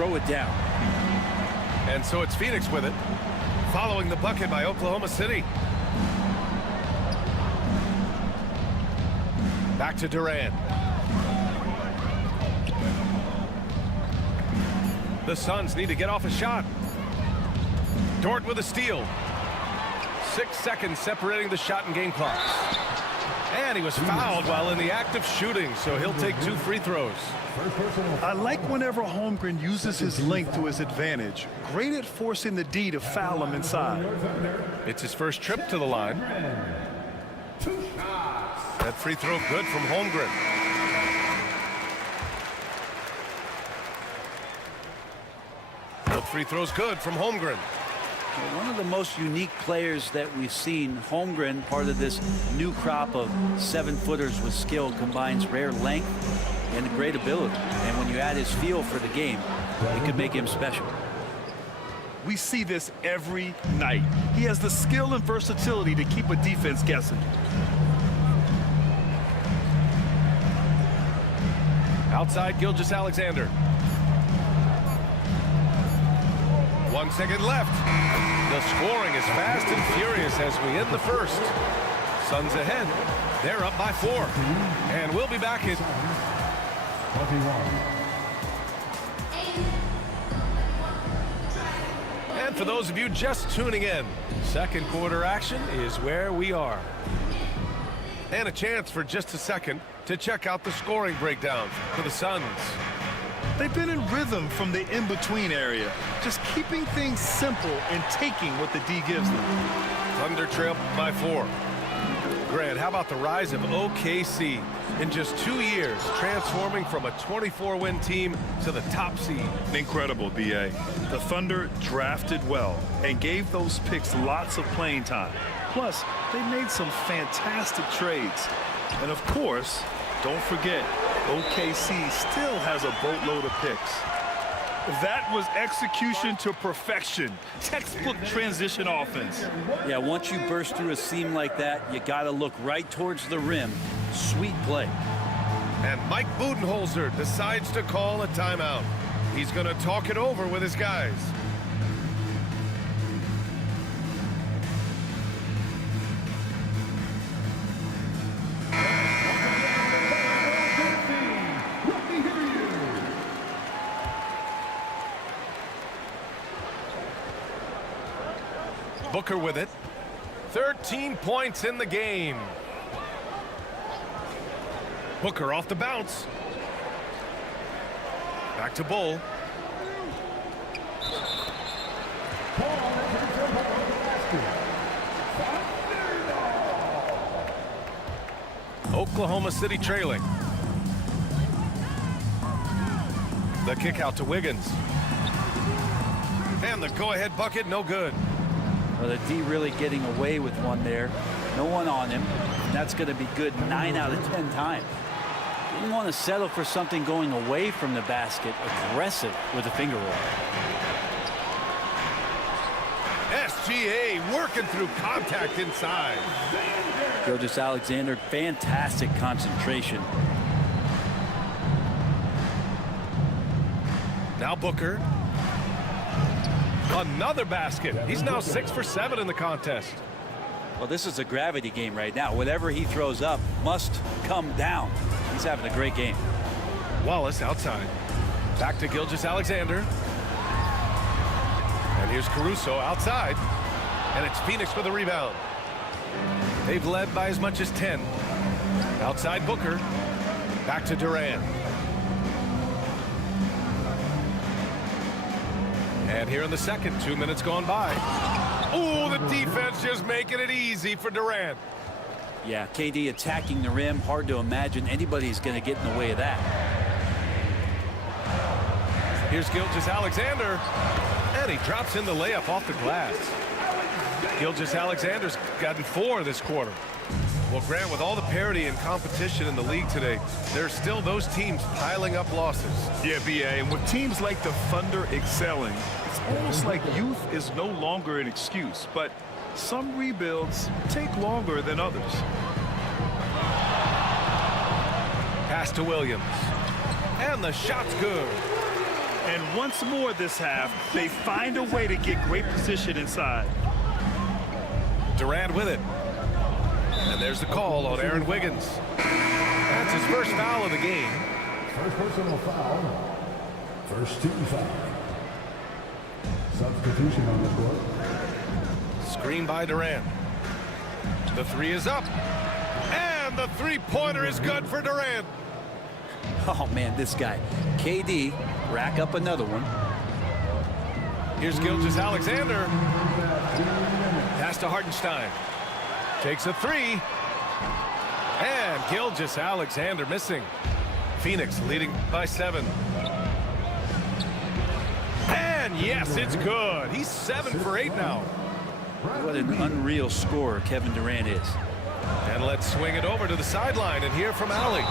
throw it down. And so it's Phoenix with it, following the bucket by Oklahoma City. Back to Durant. The Suns need to get off a shot. Dort with a steal. 6 seconds separating the shot and game clocks. And he was fouled while in the act of shooting, so he'll take 2 free throws. I like whenever Holmgren uses his length to his advantage. Great at forcing the D to foul him inside. It's his first trip to the line. That free throw good from Holmgren. Both free throws good from Holmgren. One of the most unique players that we've seen, Holmgren, part of this new crop of 7-footers with skill, combines rare length and great ability. And when you add his feel for the game, it could make him special. We see this every night. He has the skill and versatility to keep a defense guessing. Outside Gilgeous-Alexander. 1 second left. The scoring is fast and furious as we end the first. Suns ahead. They're up by 4. And we'll be back in. And for those of you just tuning in, second quarter action is where we are. And a chance for just a second to check out the scoring breakdown for the Suns. They've been in rhythm from the in-between area, just keeping things simple and taking what the D gives them. Thunder trail by 4. Grant, how about the rise of OKC in just 2 years, transforming from a 24-win team to the top seed? Incredible, B.A. The Thunder drafted well and gave those picks lots of playing time. Plus, they made some fantastic trades. And of course, don't forget, OKC still has a boatload of picks. That was execution to perfection. Textbook transition offense. Yeah, once you burst through a seam like that, you got to look right towards the rim. Sweet play. And Mike Budenholzer decides to call a timeout. He's going to talk it over with his guys. Booker with it. 13 points in the game. Booker off the bounce. Back to Bull. Oklahoma City trailing. The kick out to Wiggins. And the go-ahead bucket, no good. Well, the D really getting away with one there. No one on him. And that's going to be good 9 out of 10 times. Didn't want to settle for something going away from the basket. Aggressive with a finger roll. SGA working through contact inside. Gilgeous-Alexander, fantastic concentration. Now Booker. Another basket. He's now 6 for 7 in the contest. Well, this is a gravity game right now. Whatever he throws up must come down. He's having a great game. Wallace outside. Back to Gilgeous-Alexander. And here's Caruso outside. And it's Phoenix with a rebound. They've led by as much as 10. Outside Booker. Back to Durant. And here in the second, 2 minutes gone by. Oh, the defense just making it easy for Durant. Yeah, KD attacking the rim. Hard to imagine anybody's going to get in the way of that. Here's Gilgeous-Alexander. And he drops in the layup off the glass. Gilgeous-Alexander's gotten 4 this quarter. Well, Grant, with all the parity and competition in the league today, there's still those teams piling up losses. Yeah, B.A., and with teams like the Thunder excelling, it's almost like youth is no longer an excuse, but some rebuilds take longer than others. Pass to Williams. And the shot's good. And once more this half, they find a way to get great position inside. Durant with it. And there's the call on Aaron Wiggins. That's his first foul of the game. First personal foul. First team foul. Substitution on the court. Screen by Durant. The three is up. And the three-pointer is good for Durant. Oh, man, this guy. KD, rack up another one. Here's Gilgeous-Alexander. Pass to Hartenstein. Takes a three. And Gilgeous-Alexander missing. Phoenix leading by 7. And yes, it's good. He's 7 for 8 now. What an unreal scorer Kevin Durant is. And let's swing it over to the sideline and hear from Allie.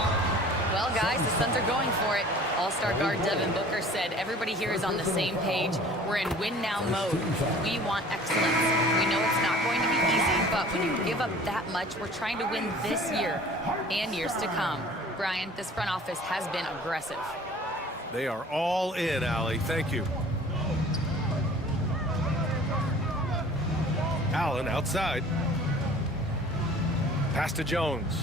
Well, guys, the Suns are going for it. All-star guard Devin Booker said everybody here is on the same page. We're in win-now mode. We want excellence. We know it's not going to be easy, but when you give up that much, we're trying to win this year and years to come. Brian, this front office has been aggressive. They are all in, Allie. Thank you. Allen outside. Pass to Jones.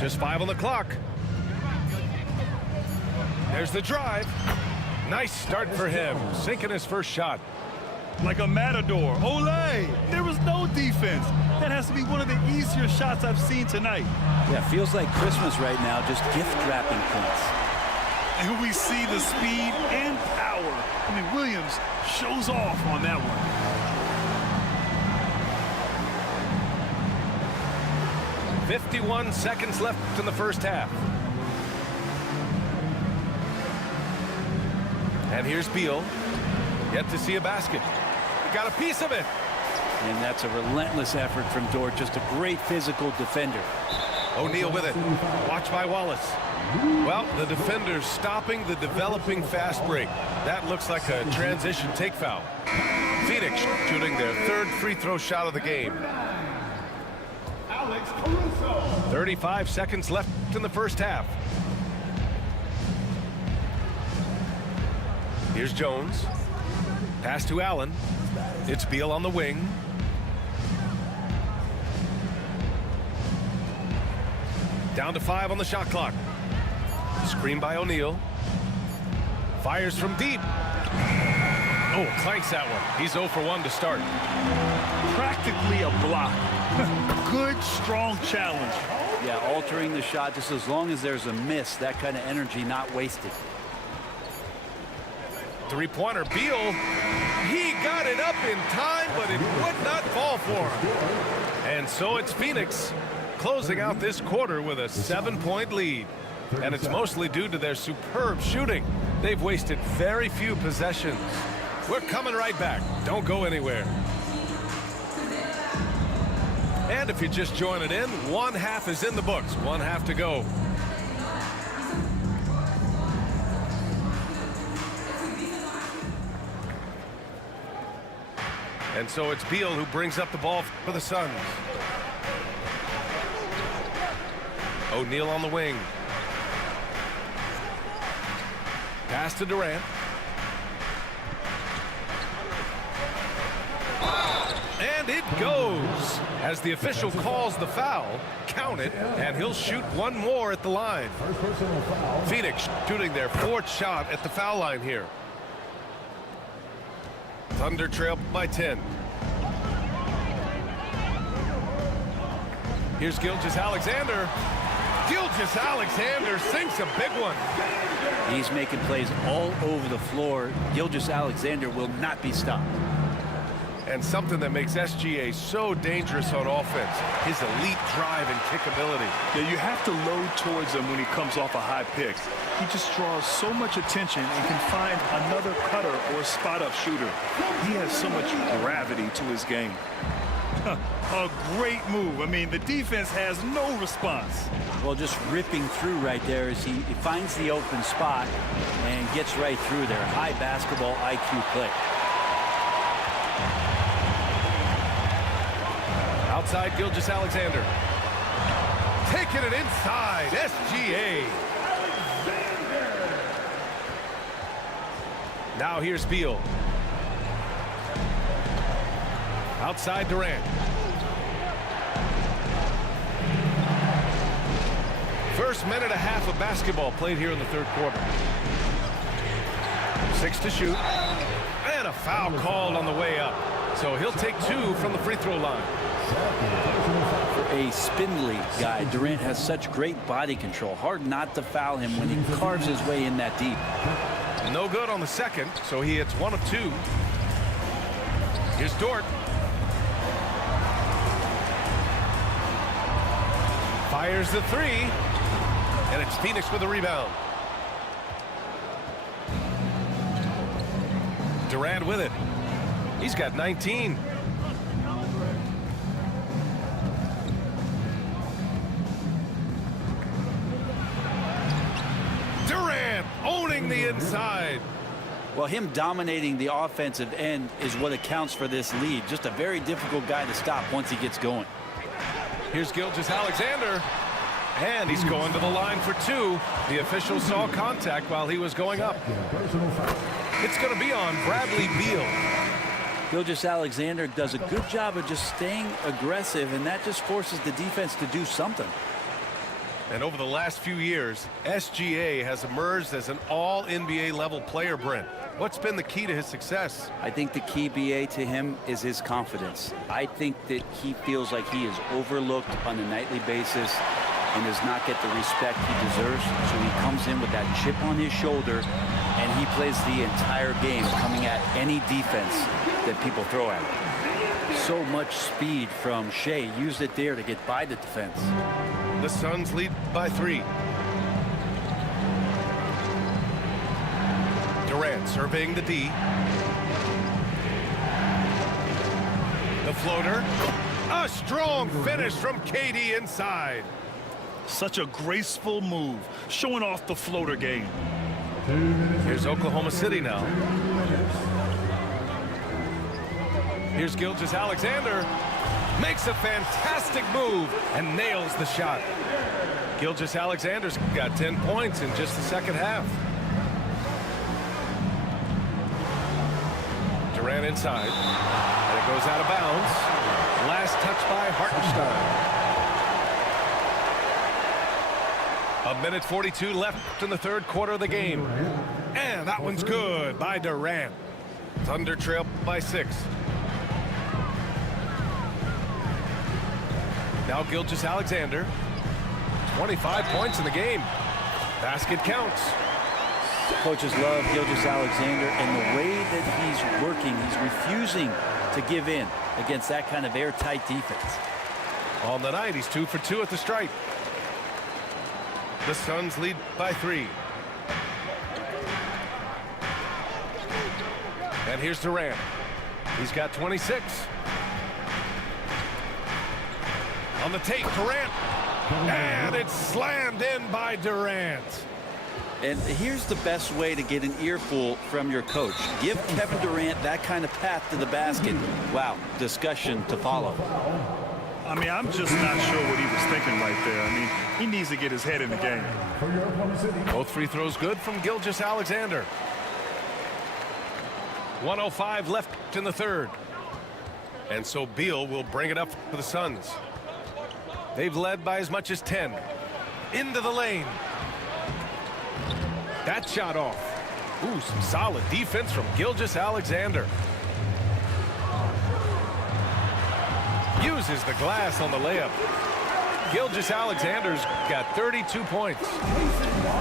Just 5 on the clock. There's the drive. Nice start for him. Sinking his first shot. Like a matador. Olé! There was no defense. That has to be one of the easier shots I've seen tonight. Yeah, feels like Christmas right now, just gift wrapping points. And we see the speed and power. I mean, Williams shows off on that one. 51 seconds left in the first half. And here's Beal. Yet to see a basket. He got a piece of it. And that's a relentless effort from Dort. Just a great physical defender. O'Neal with it. Watch by Wallace. Well, the defender's stopping the developing fast break. That looks like a transition take foul. Phoenix shooting their third free throw shot of the game. 35 seconds left in the first half. Here's Jones. Pass to Allen. It's Beal on the wing. Down to 5 on the shot clock. Screen by O'Neal. Fires from deep. Oh, clanks that one. He's 0 for 1 to start. Practically a block. Good, strong challenge. Yeah, altering the shot just as long as there's a miss. That kind of energy not wasted. Three-pointer, Beal. He got it up in time, but it would not fall for him. And so it's Phoenix closing out this quarter with a 7-point lead. And it's mostly due to their superb shooting. They've wasted very few possessions. We're coming right back. Don't go anywhere. And if you just join it in, one half is in the books. One half to go. And so it's Beal who brings up the ball for the Suns. O'Neal on the wing. Pass to Durant. And it goes. As the official calls the foul, count it, and he'll shoot one more at the line. Phoenix shooting their 4th shot at the foul line here. Thunder trail by 10. Here's Gilgeous-Alexander. Gilgeous-Alexander sinks a big one. He's making plays all over the floor. Gilgeous-Alexander will not be stopped. And something that makes SGA so dangerous on offense, his elite drive and kickability. Yeah, you have to load towards him when he comes off a high pick. He just draws so much attention and can find another cutter or spot-up shooter. He has so much gravity to his game. A great move. I mean, the defense has no response. Well, just ripping through right there as he finds the open spot and gets right through there. High basketball IQ play. Outside Gilgeous-Alexander. Take taking it inside. SGA. Now here's Beal. Outside Durant. First minute and a half of basketball played here in the third quarter. 6 to shoot. And a foul called on the way up. So he'll take 2 from the free throw line. For a spindly guy, Durant has such great body control. Hard not to foul him when he carves his way in that deep. No good on the second, so he hits 1 of 2. Here's Dort. Fires the 3. And it's Phoenix with the rebound. Durant with it. He's got 19. Durant owning the inside. Well, him dominating the offensive end is what accounts for this lead. Just a very difficult guy to stop once he gets going. Here's Gilgeous-Alexander. And he's going to the line for 2. The official saw contact while he was going up. It's going to be on Bradley Beal. Gilgeous-Alexander does a good job of just staying aggressive, and that just forces the defense to do something. And over the last few years, SGA has emerged as an all-NBA level player, Brent. What's been the key to his success? I think the key, BA, to him is his confidence. I think that he feels like he is overlooked on a nightly basis and does not get the respect he deserves. So he comes in with that chip on his shoulder, and he plays the entire game coming at any defense that people throw at him. So much speed from Shea. Used it there to get by the defense. The Suns lead by 3. Durant surveying the D. The floater. A strong finish from KD inside. Such a graceful move, showing off the floater game. Here's Oklahoma City now. Here's Gilgeous-Alexander. Makes a fantastic move and nails the shot. Gilgeous-Alexander's got 10 points in just the second half. Durant inside. And it goes out of bounds. Last touch by Hartenstein. A minute 42 left in the third quarter of the game. And that one's good by Durant. Thunder trail by 6. Now Gilgeous-Alexander. 25 points in the game. Basket counts. Coaches love Gilgeous-Alexander and the way that he's working. He's refusing to give in against that kind of airtight defense. On the night, he's 2 for 2 at the stripe. The Suns lead by 3. And here's Durant. He's got 26. On the take, Durant. And it's slammed in by Durant. And here's the best way to get an earful from your coach. Give Kevin Durant that kind of path to the basket. Wow, discussion to follow. I mean, I'm just not sure what he was thinking right there. I mean, he needs to get his head in the game. Both free throws good from Gilgeous-Alexander. 1:05 left in the third. And so Beal will bring it up for the Suns. They've led by as much as 10. Into the lane. That shot off. Ooh, some solid defense from Gilgeous-Alexander. Uses the glass on the layup. Gilgeous-Alexander's got 32 points.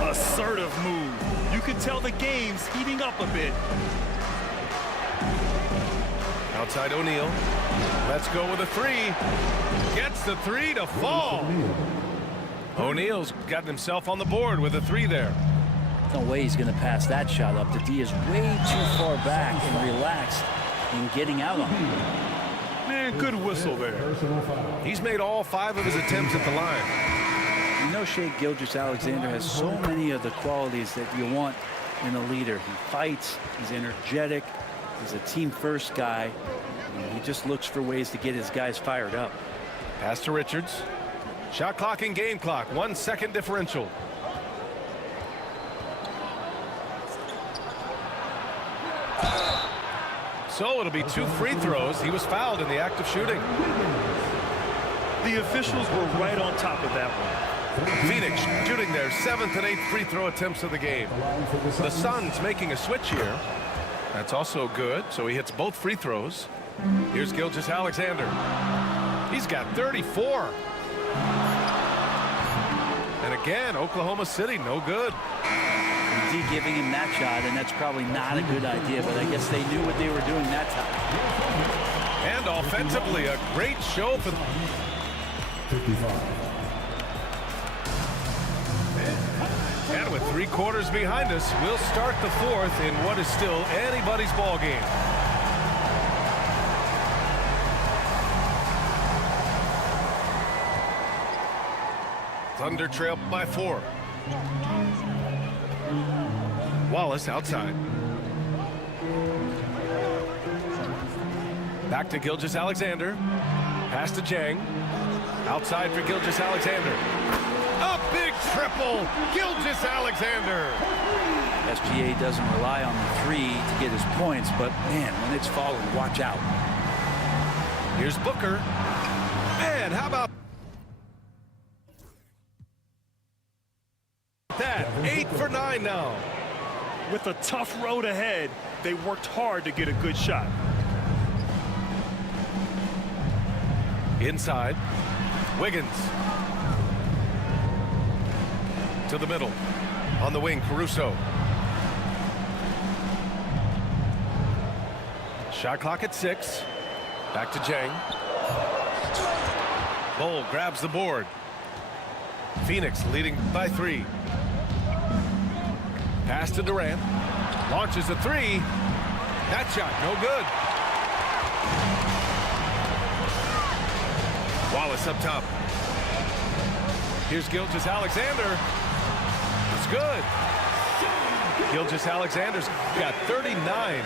Assertive move. You can tell the game's heating up a bit. Outside O'Neal. Let's go with a 3. Gets the 3 to fall. O'Neal's gotten himself on the board with a 3 there. No way he's going to pass that shot up. The D is way too far back and relaxed in getting out on him. Man, good whistle there. He's made all 5 of his attempts at the line. You know, Shea Gilgeous-Alexander has so many of the qualities that you want in a leader. He fights, he's energetic, he's a team-first guy. And he just looks for ways to get his guys fired up. Pass to Richards. Shot clock and game clock, 1 second differential. So it'll be 2 free throws. He was fouled in the act of shooting. The officials were right on top of that one. Phoenix shooting their 7th and 8th free throw attempts of the game. The Suns making a switch here. That's also good, so he hits both free throws. Here's Gilgeous-Alexander. He's got 34. And again, Oklahoma City, no good. D giving him that shot, and that's probably not a good idea, but I guess they knew what they were doing that time. And offensively, a great show for 55. And with 3 quarters behind us, we'll start the 4th in what is still anybody's ball game. Thunder trail by 4. Wallace outside. Back to Gilgeous-Alexander. Pass to Jang. Outside for Gilgeous-Alexander. A big triple. Gilgeous-Alexander. SGA doesn't rely on the 3 to get his points, but man, when it's falling, watch out. Here's Booker. And how about that? 8 for 9 now. With a tough road ahead, they worked hard to get a good shot. Inside. Wiggins. To the middle. On the wing, Caruso. Shot clock at 6. Back to Jang. Bol grabs the board. Phoenix leading by 3. Pass to Durant. Launches a 3. That shot, no good. Wallace up top. Here's Gilgeous-Alexander. It's good. Gilgeous-Alexander's got 39.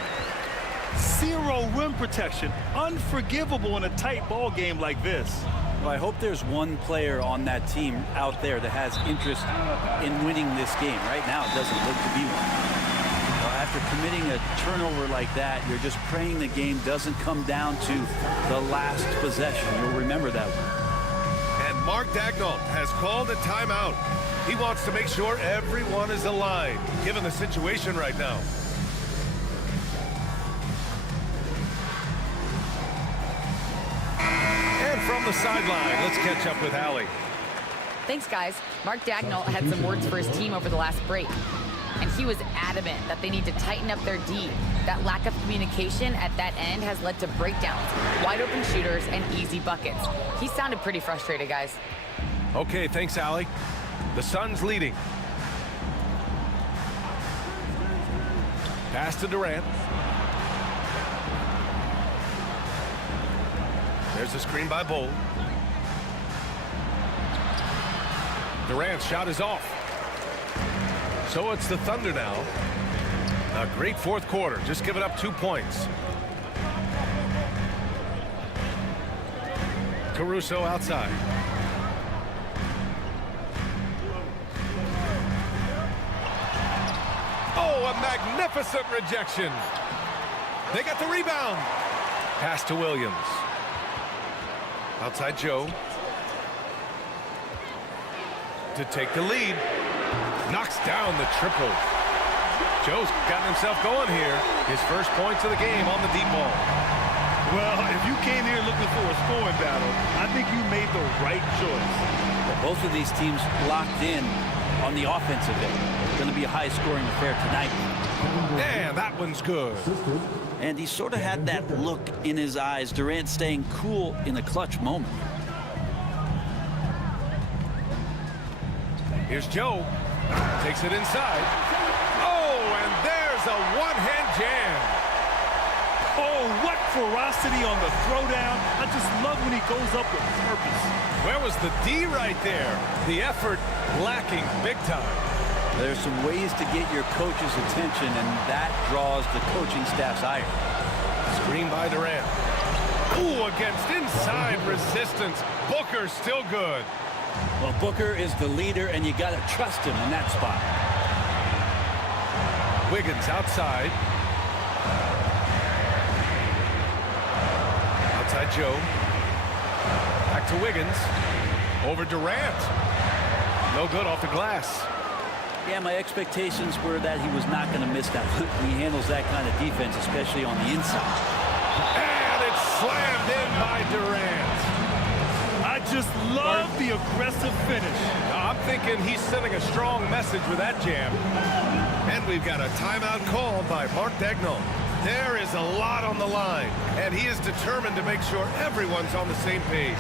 0 rim protection. Unforgivable in a tight ball game like this. Well, I hope there's one player on that team out there that has interest in winning this game. Right now, it doesn't look to be one. Well, after committing a turnover like that, you're just praying the game doesn't come down to the last possession. You'll remember that one. And Mark Daigneault has called a timeout. He wants to make sure everyone is aligned, given the situation right now. And from the sideline, let's catch up with Allie. Thanks, guys. Mark Daigneault had some words for his team over the last break. And he was adamant that they need to tighten up their D. That lack of communication at that end has led to breakdowns, wide open shooters, and easy buckets. He sounded pretty frustrated, guys. Okay, thanks, Allie. The Suns leading. Pass to Durant. There's a screen by Bol. Durant's shot is off. So it's the Thunder now. A great 4th quarter, just giving up 2 points. Caruso outside. Oh, a magnificent rejection. They got the rebound. Pass to Williams. Outside Joe. To take the lead. Knocks down the triple. Joe's gotten himself going here. His first points of the game on the deep ball. Well, if you came here looking for a scoring battle, I think you made the right choice. Well, both of these teams locked in on the offensive end. It's going to be a high-scoring affair tonight. And that one's good. And he sort of had that look in his eyes. Durant staying cool in a clutch moment. Here's Joe. Takes it inside. Oh, and there's a one-hand jam. Oh, what ferocity on the throwdown. I just love when he goes up with purpose. Where was the D right there? The effort lacking big time. There's some ways to get your coach's attention, and that draws the coaching staff's ire. Screen by Durant. Ooh, against inside resistance. Booker still good. Well, Booker is the leader, and you got to trust him in that spot. Wiggins outside. Outside Joe. Back to Wiggins. Over Durant. No good off the glass. Yeah, my expectations were that he was not going to miss that. He handles that kind of defense, especially on the inside. And it's slammed in by Durant. I just love the aggressive finish. I'm thinking he's sending a strong message with that jam. And we've got a timeout called by Mark Daigneault. There is a lot on the line, and he is determined to make sure everyone's on the same page.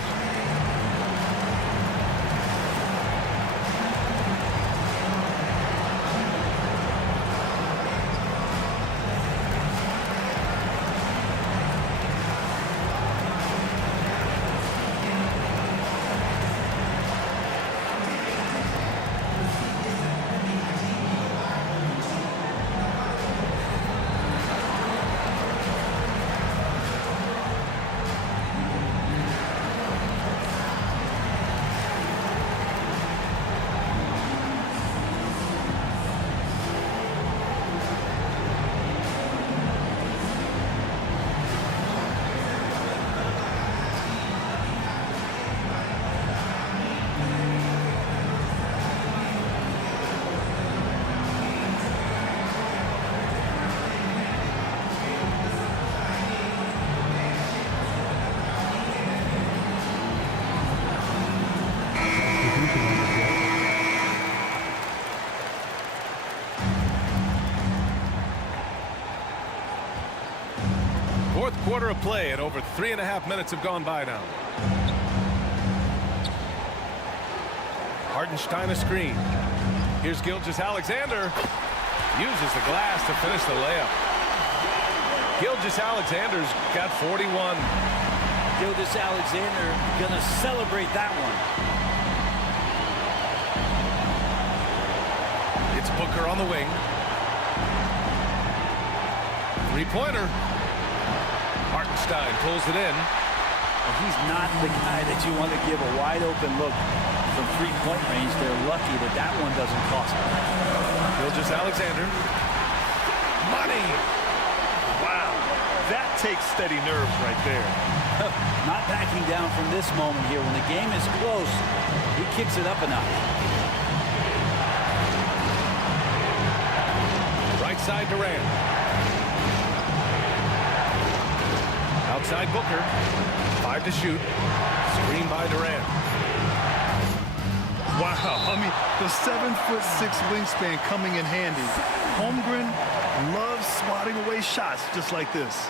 Fourth quarter of play, and over 3.5 minutes have gone by now. Hartenstein a screen. Here's Gilgeous-Alexander. Uses the glass to finish the layup. Gilgeous-Alexander's got 41. Gilgeous-Alexander going to celebrate that one. It's Booker on the wing. Three-pointer. Hartenstein pulls it in. Well, he's not the guy that you want to give a wide-open look from three-point range. They're lucky that that one doesn't cost them. Gilgeous-Alexander. Money. Wow, that takes steady nerves right there. Not backing down from this moment here. When the game is close, he kicks it up a notch. Right side Durant. Outside Booker. 5 to shoot. Screen by Durant. Wow, I mean, the 7'6" wingspan coming in handy. Holmgren loves swatting away shots just like this.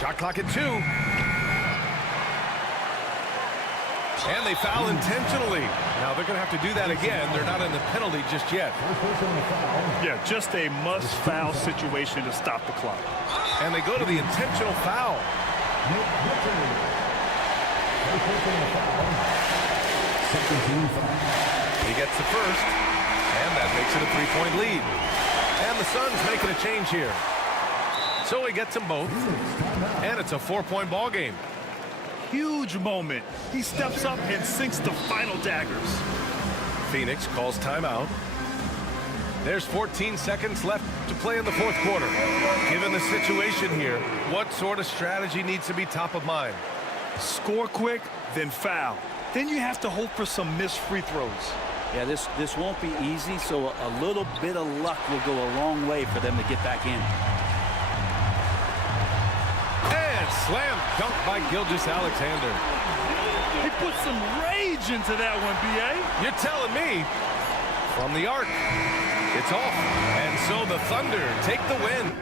Shot clock at 2. And they foul intentionally. Now they're going to have to do that again. They're not in the penalty just yet. Yeah, just a must-foul situation to stop the clock. And they go to the intentional foul. He gets the first, and that makes it a 3-point lead. And the Suns making a change here. So he gets them both, and it's a 4-point ball game. Huge moment. He steps up and sinks the final daggers. Phoenix calls timeout. There's 14 seconds left to play in the fourth quarter. Given the situation here, what sort of strategy needs to be top of mind? Score quick, then foul. Then you have to hope for some missed free throws. Yeah, this won't be easy, so a little bit of luck will go a long way for them to get back in. And slam dunk by Gilgeous-Alexander. He put some rage into that one, B.A. You're telling me. From the arc, it's off. And so the Thunder take the win.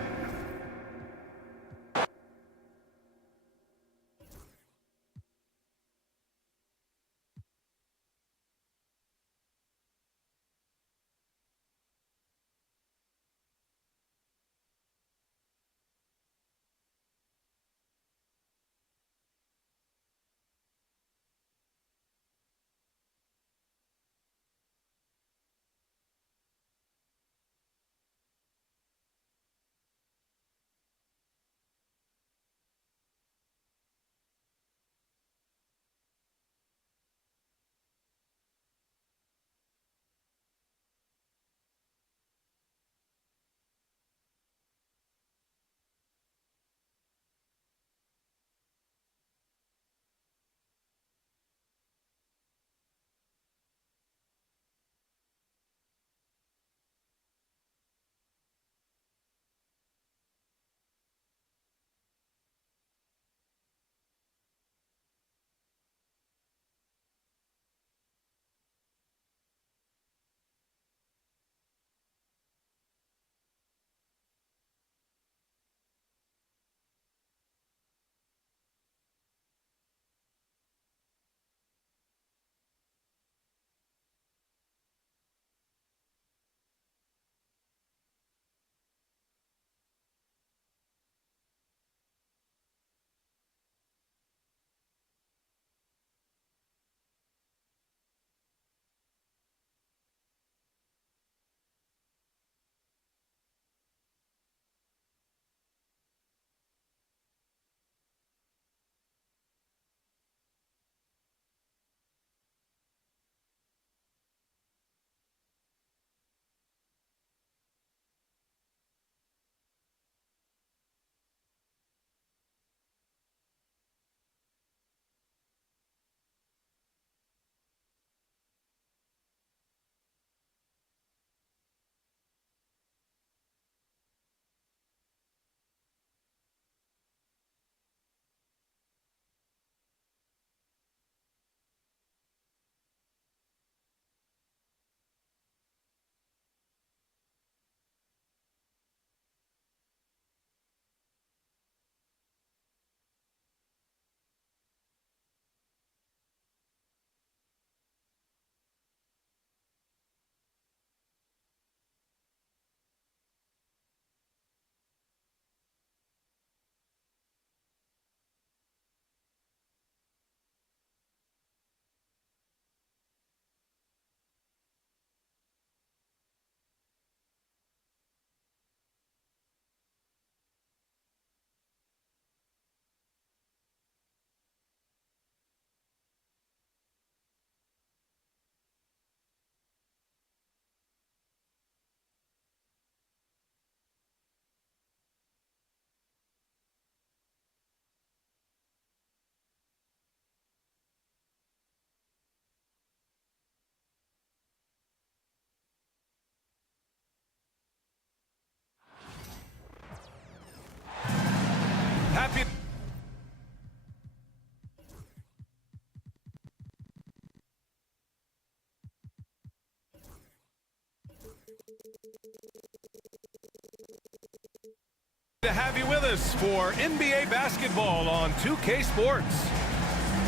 To have you with us for NBA basketball on 2K Sports.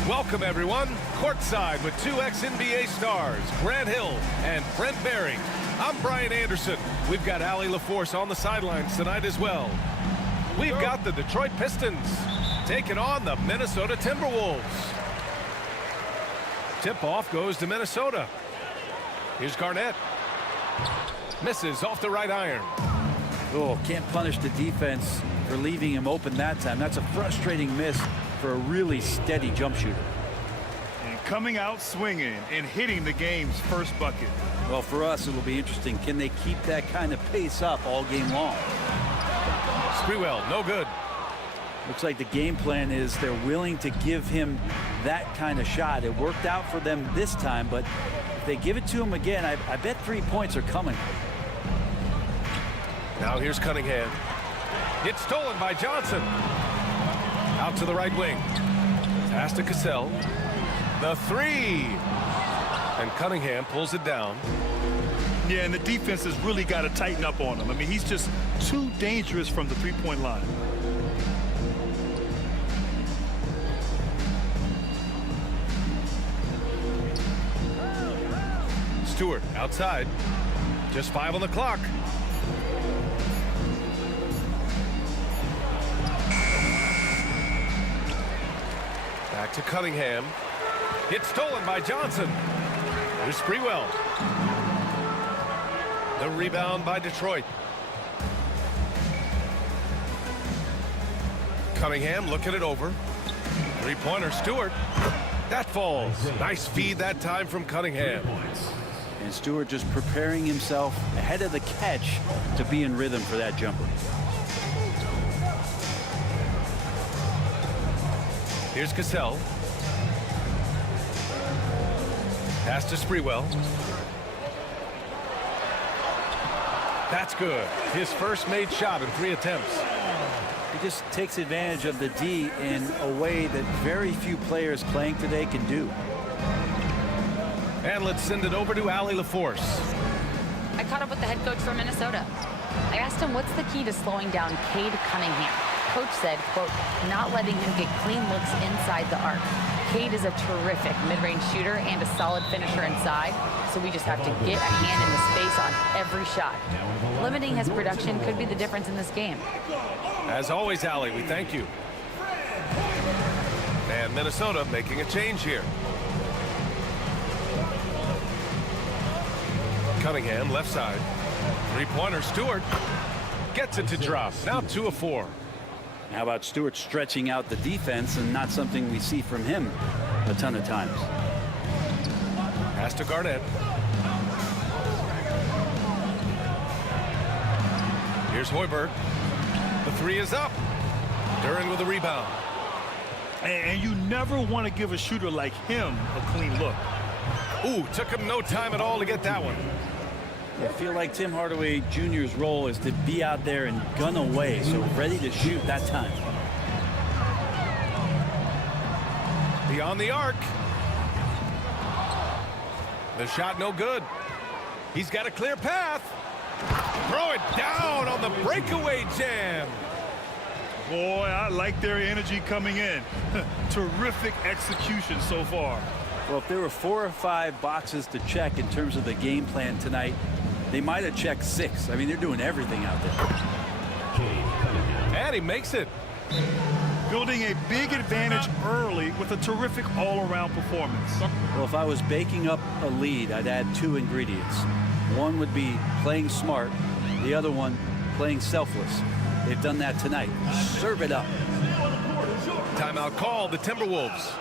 Welcome, everyone. Courtside with two ex-NBA stars, Grant Hill and Brent Barry. I'm Brian Anderson. We've got Allie LaForce on the sidelines tonight as well. We've got the Detroit Pistons taking on the Minnesota Timberwolves. Tip-off goes to Minnesota. Here's Garnett. Misses off the right iron. Oh, can't punish the defense for leaving him open that time. That's a frustrating miss for a really steady jump shooter. And coming out swinging and hitting the game's first bucket. Well, for us, it'll be interesting. Can they keep that kind of pace up all game long? Sprewell, no good. Looks like the game plan is they're willing to give him that kind of shot. It worked out for them this time, but if they give it to him again, I bet 3 points are coming. Now here's Cunningham. It's stolen by Johnson. Out to the right wing. Pass to Cassell. The three. And Cunningham pulls it down. Yeah, and the defense has really got to tighten up on him. I mean, he's just too dangerous from the three-point line. Stewart outside. Just 5 on the clock. Back to Cunningham. It's stolen by Johnson. Here's Sprewell. The rebound by Detroit. Cunningham looking it over. Three-pointer, Stewart. That falls. Nice feed that time from Cunningham. And Stewart just preparing himself ahead of the catch to be in rhythm for that jumper. Here's Cassell. Pass to Sprewell. That's good. His first made shot in 3 attempts. He just takes advantage of the D in a way that very few players playing today can do. And let's send it over to Allie LaForce. I caught up with the head coach from Minnesota. I asked him what's the key to slowing down Cade Cunningham. Coach said, quote, not letting him get clean looks inside the arc. Cade is a terrific mid-range shooter and a solid finisher inside, so we just have to get a hand in the space on every shot. Limiting his production could be the difference in this game. As always, Allie, we thank you. And Minnesota making a change here. Cunningham, left side. Three-pointer, Stewart. Gets it to drop. Now 2 of 4. How about Stewart stretching out the defense, and not something we see from him a ton of times. Pass to Garnett. Here's Hoiberg. The 3 is up. Duren with a rebound. And you never want to give a shooter like him a clean look. Ooh, took him no time at all to get that one. I feel like Tim Hardaway Jr.'s role is to be out there and gun away, so ready to shoot that time. Beyond the arc. The shot no good. He's got a clear path. Throw it down on the breakaway jam. Boy, I like their energy coming in. Terrific execution so far. Well, if there were 4 or 5 boxes to check in terms of the game plan tonight, they might have checked 6. I mean, they're doing everything out there. And he makes it. Building a big advantage early with a terrific all-around performance. Well, if I was baking up a lead, I'd add 2 ingredients. One would be playing smart. The other one, playing selfless. They've done that tonight. Serve it up. Timeout call, the Timberwolves.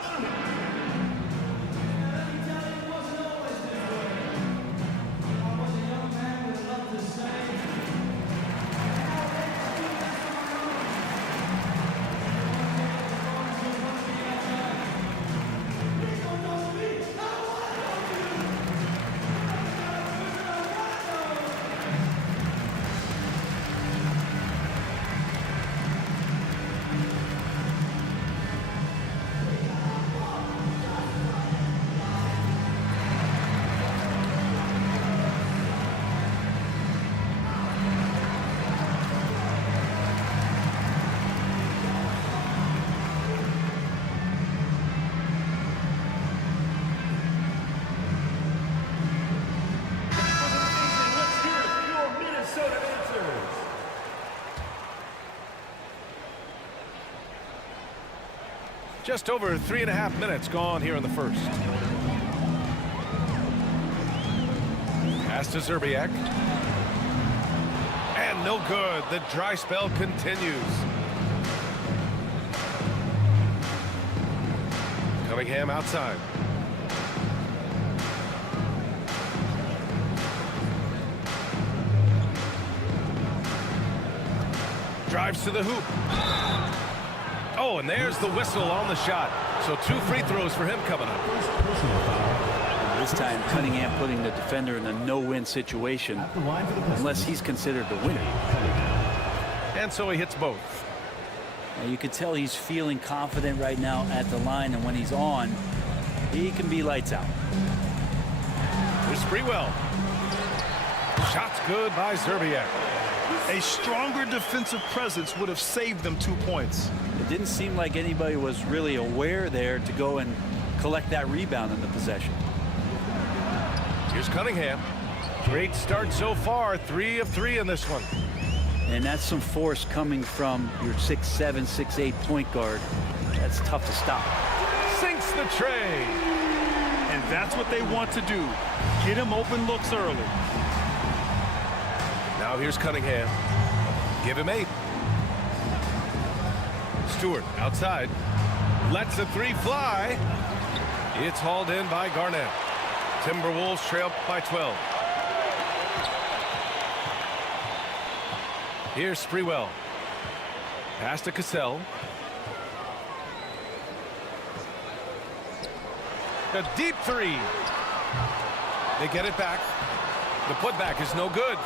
Just over 3.5 minutes gone here in the first. Pass to Zerbiak. And no good. The dry spell continues. Cunningham outside. Drives to the hoop. Oh, and there's the whistle on the shot. So 2 free throws for him coming up. This time, Cunningham putting the defender in a no-win situation, unless he's considered the winner. And so he hits both. Now, you can tell he's feeling confident right now at the line, and when he's on, he can be lights out. Here's Sprewell. Shot's good by Zerbiak. A stronger defensive presence would have saved them 2 points. It didn't seem like anybody was really aware there to go and collect that rebound in the possession. Here's Cunningham. Great start so far. 3 of 3 in this one. And that's some force coming from your 6'7", 6'8" point guard. That's tough to stop. Sinks the tray. And that's what they want to do. Get him open looks early. Now here's Cunningham. Give him 8. Stewart outside. Lets the 3 fly. It's hauled in by Garnett. Timberwolves trail by 12. Here's Sprewell. Pass to Cassell. A deep 3. They get it back. The putback is no good.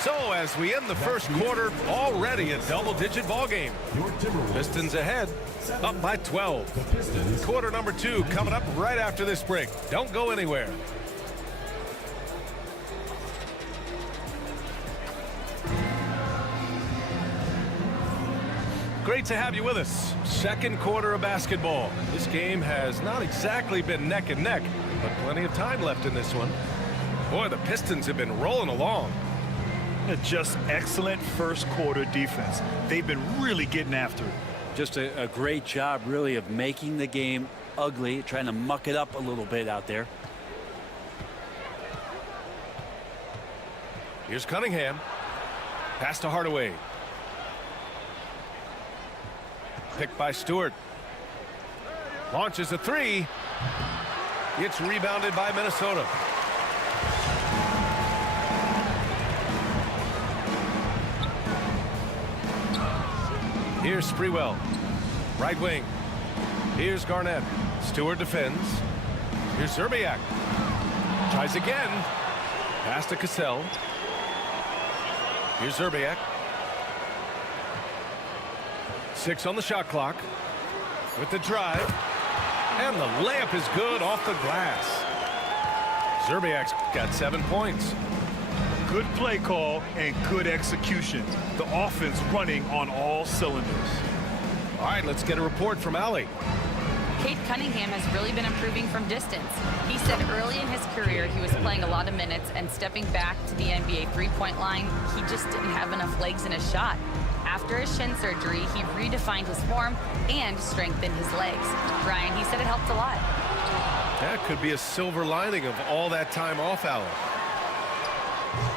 So as we end the first quarter, already a double-digit ball game. Pistons ahead, up by 12. Quarter number 2 coming up right after this break. Don't go anywhere. Great to have you with us. Second quarter of basketball. This game has not exactly been neck and neck, but plenty of time left in this one. Boy, the Pistons have been rolling along. Just excellent first quarter defense. They've been really getting after it. Just a great job, really, of making the game ugly, trying to muck it up a little bit out there. Here's Cunningham. Pass to Hardaway. Picked by Stewart. Launches a 3. It's rebounded by Minnesota. Here's Sprewell. Right wing. Here's Garnett. Stewart defends. Here's Zerbiak. Tries again. Pass to Cassell. Here's Zerbiak. 6 on the shot clock. With the drive. And the layup is good off the glass. Zerbiak's got 7 points. Good play call and good execution. The offense running on all cylinders. All right, let's get a report from Allie. Cade Cunningham has really been improving from distance. He said early in his career he was playing a lot of minutes, and stepping back to the NBA three-point line, he just didn't have enough legs in his shot. After his shin surgery, he redefined his form and strengthened his legs. Brian, he said it helped a lot. That could be a silver lining of all that time off, Allie.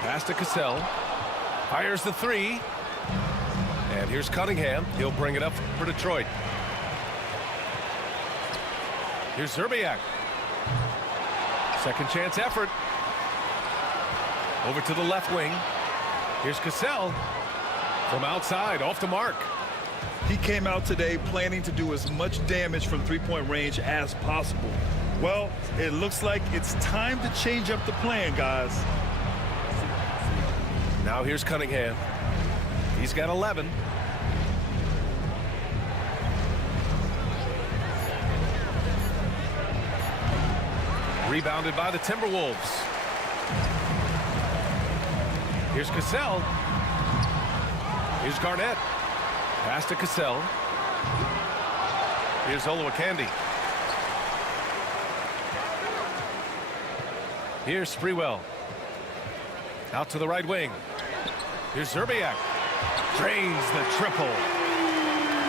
Pass to Cassell. Fires the 3. And here's Cunningham. He'll bring it up for Detroit. Here's Zerbiak. Second chance effort. Over to the left wing. Here's Cassell. From outside, off the mark. He came out today planning to do as much damage from three-point range as possible. Well, it looks like it's time to change up the plan, guys. Now here's Cunningham. He's got 11. Rebounded by the Timberwolves. Here's Cassell. Here's Garnett. Pass to Cassell. Here's Olowokandi. Here's Sprewell. Out to the right wing. Here's Zerbiak. Drains the triple.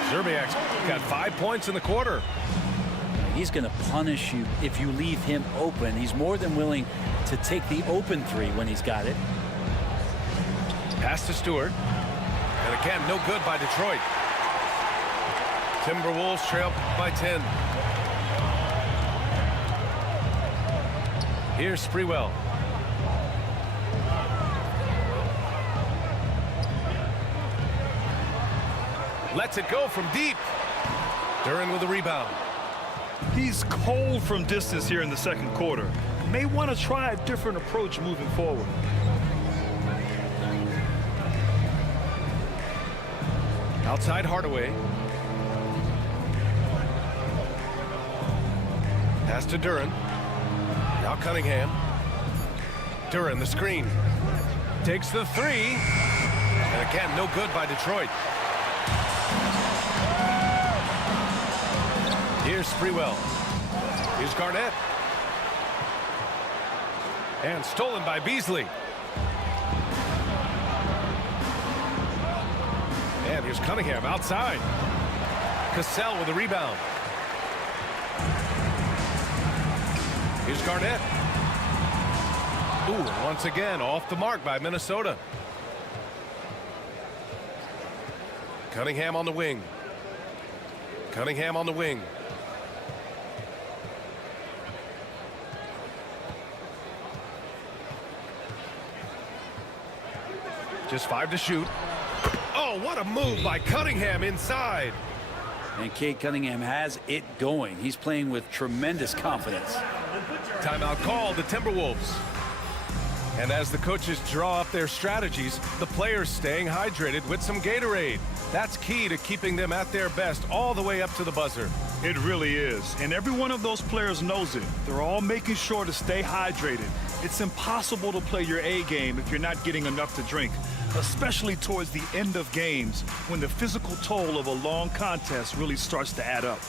Szczerbiak's got 5 points in the quarter. He's going to punish you if you leave him open. He's more than willing to take the open three when he's got it. Pass to Stewart. And again, no good by Detroit. Timberwolves trail by 10. Here's Sprewell. Lets it go from deep. Duren with the rebound. He's cold from distance here in the second quarter. May want to try a different approach moving forward. Outside Hardaway. Pass to Duren. Now Cunningham. Duren, the screen. Takes the three. And again, no good by Detroit. Here's Sprewell. Here's Garnett. And stolen by Beasley. And here's Cunningham outside. Cassell with the rebound. Here's Garnett. Ooh, and once again, off the mark by Minnesota. Cunningham on the wing. Cunningham on the wing. Just 5 to shoot. Oh, what a move by Cunningham inside. And Cade Cunningham has it going. He's playing with tremendous confidence. Timeout called the Timberwolves. And as the coaches draw up their strategies, the players staying hydrated with some Gatorade. That's key to keeping them at their best all the way up to the buzzer. It really is. And every one of those players knows it. They're all making sure to stay hydrated. It's impossible to play your A game if you're not getting enough to drink, especially towards the end of games when the physical toll of a long contest really starts to add up.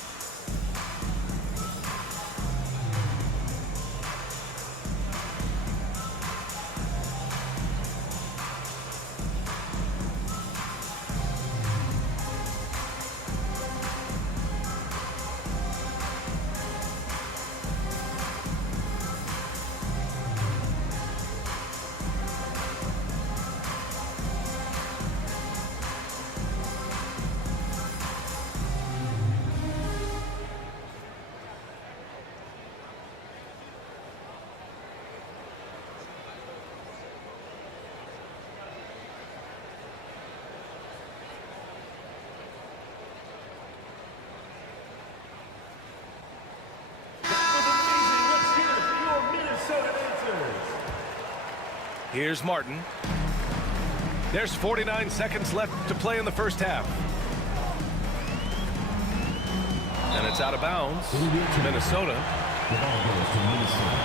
Here's Martin. There's 49 seconds left to play in the first half. And it's out of bounds to Minnesota. The ball goes to Minnesota.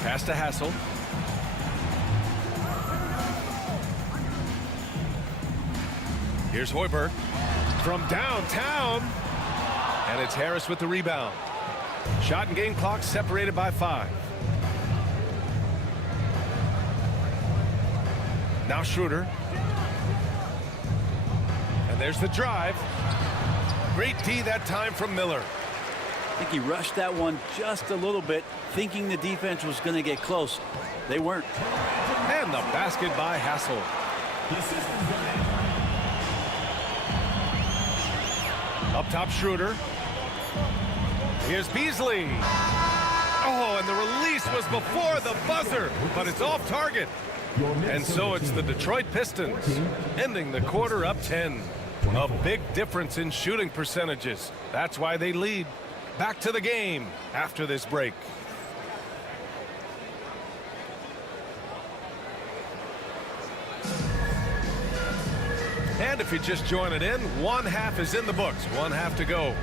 Pass to Hassel. Here's Hoiberg from downtown. And it's Harris with the rebound. Shot and game clock separated by 5. Now Schroeder. And there's the drive. Great D that time from Miller. I think he rushed that one just a little bit, thinking the defense was going to get close. They weren't. And the basket by Hassel. Up top, Schroeder. Here's Beasley. Oh, and the release was before the buzzer, but it's off target. And so it's the Detroit Pistons ending the quarter up 10. A big difference in shooting percentages. That's why they lead. Back to the game after this break. And if you just join it in, one half is in the books. One half to go.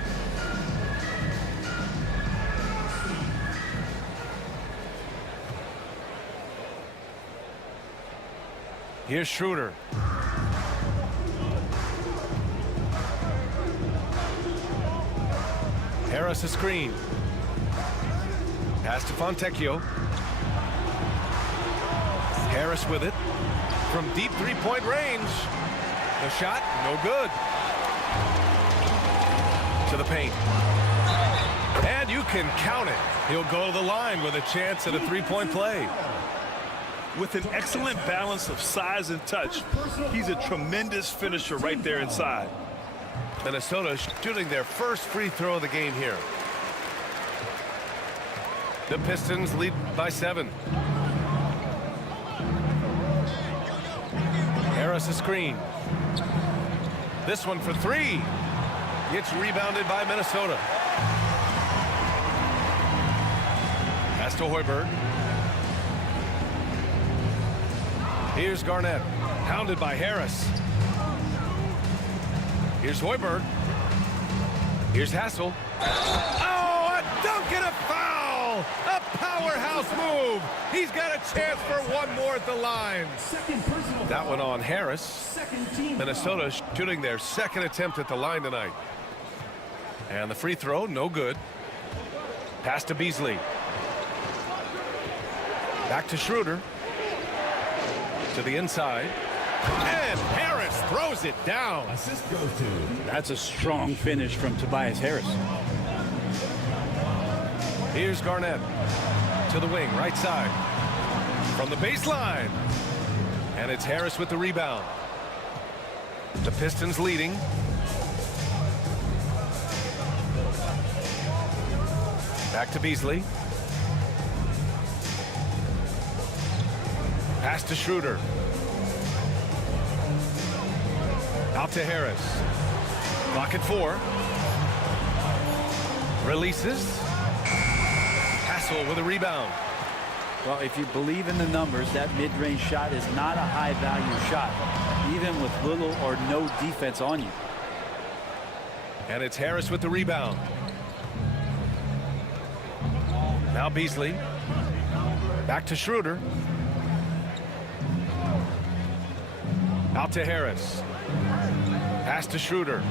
Here's Schroeder. Harris a screen. Pass to Fontecchio. Harris with it. From deep three-point range. The shot, no good. To the paint. And you can count it. He'll go to the line with a chance at a three-point play. With an excellent balance of size and touch, he's a tremendous finisher right there inside. Minnesota shooting their first free throw of the game here. The Pistons lead by 7. Harris a screen. This one for 3. It's rebounded by Minnesota. Pass to Hoiberg. Here's Garnett. Hounded by Harris. Here's Hoiberg. Here's Hassel. Oh, a dunk and a foul! A powerhouse move. He's got a chance for one more at the line. That one on Harris. Minnesota shooting their second attempt at the line tonight. And the free throw, no good. Pass to Beasley. Back to Schroeder. To the inside. And Harris throws it down. Assist goes to. That's a strong finish from Tobias Harris. Here's Garnett. To the wing, right side. From the baseline. And it's Harris with the rebound. The Pistons leading. Back to Beasley. Pass to Schroeder. Out to Harris. Clock at 4. Releases. Hassel with a rebound. Well, if you believe in the numbers, that mid-range shot is not a high-value shot, even with little or no defense on you. And it's Harris with the rebound. Now Beasley. Back to Schroeder. Out to Harris. Pass to Schroeder.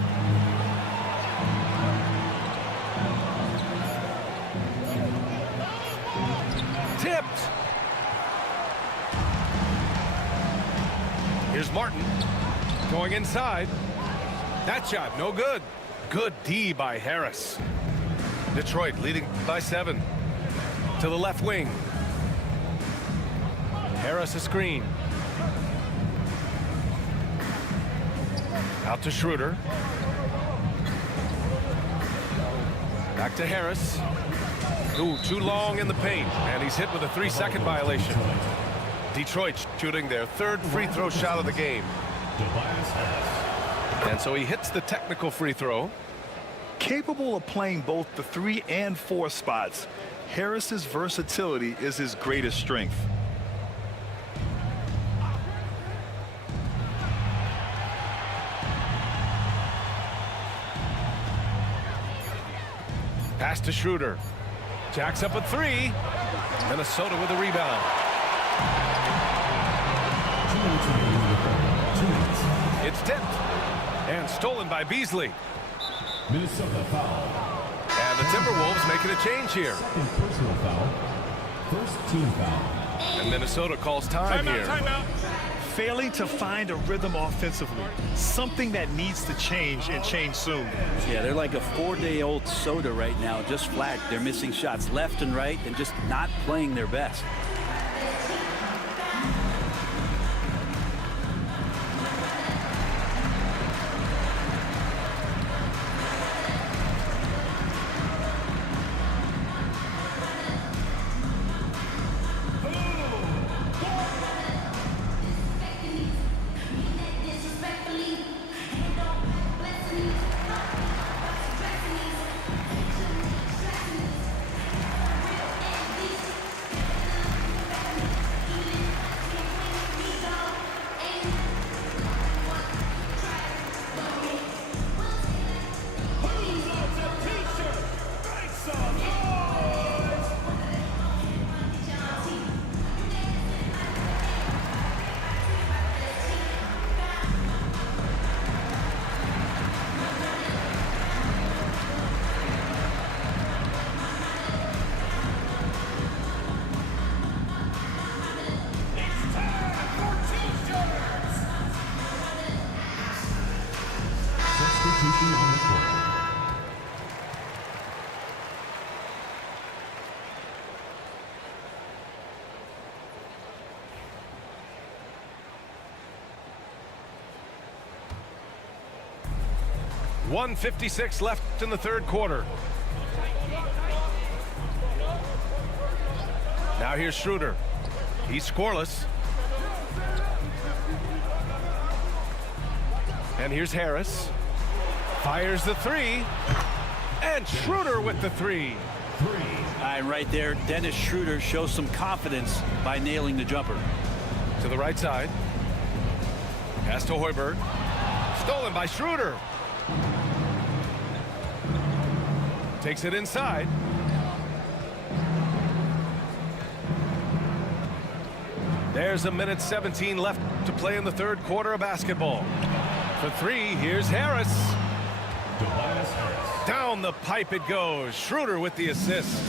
Tipped. Here's Martin. Going inside. That shot, no good. Good D by Harris. Detroit leading by 7. To the left wing. Harris a screen. Out to Schroeder. Back to Harris. Ooh, too long in the paint. And he's hit with a 3-second violation. Detroit shooting their third free throw shot of the game. And so he hits the technical free throw. Capable of playing both the 3 and 4 spots, Harris's versatility is his greatest strength. Pass to Schroeder. Jacks up at 3. Minnesota with a rebound. It's tipped and stolen by Beasley. Minnesota foul. And the Timberwolves making a change here. Second personal foul. First team foul. And Minnesota calls time here. Timeout. Failing to find a rhythm offensively. Something that needs to change and change soon. Yeah, they're like a 4-day-old soda right now, just flat. They're missing shots left and right and just not playing their best. 1:56 left in the third quarter. Now here's Schroeder. He's scoreless. And here's Harris. Fires the three. And Schroeder with the three. And right there, Dennis Schroeder shows some confidence by nailing the jumper. To the right side. Pass to Hoiberg. Stolen by Schroeder. Takes it inside. There's 1:17 left to play in the third quarter of basketball. For three, here's Harris. Down the pipe it goes. Schroeder with the assist.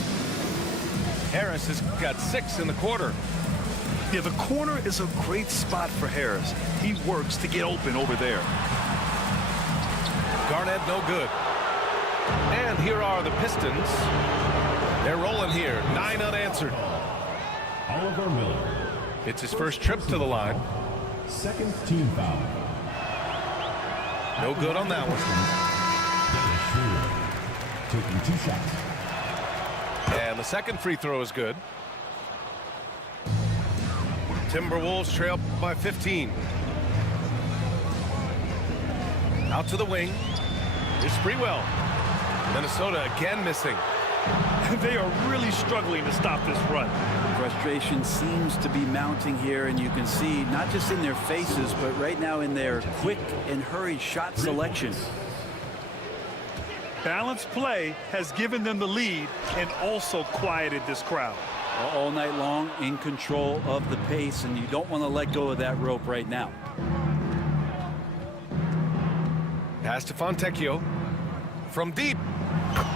Harris has got 6 in the quarter. Yeah, the corner is a great spot for Harris. He works to get open over there. Garnett no good. And here are the Pistons. They're rolling here. 9 unanswered. Oliver Miller. It's his first trip to the line. Second team foul. No good on that one. Dennis Schroeder. Taking 2 shots. And the second free throw is good. Timberwolves trail by 15. Out to the wing. Here's Sprewell. Minnesota again missing. They are really struggling to stop this run. Frustration seems to be mounting here, and you can see not just in their faces, but right now in their quick and hurried shot selection. Balanced play has given them the lead and also quieted this crowd. All night long, in control of the pace, and you don't want to let go of that rope right now. Pass to Fontecchio. From deep.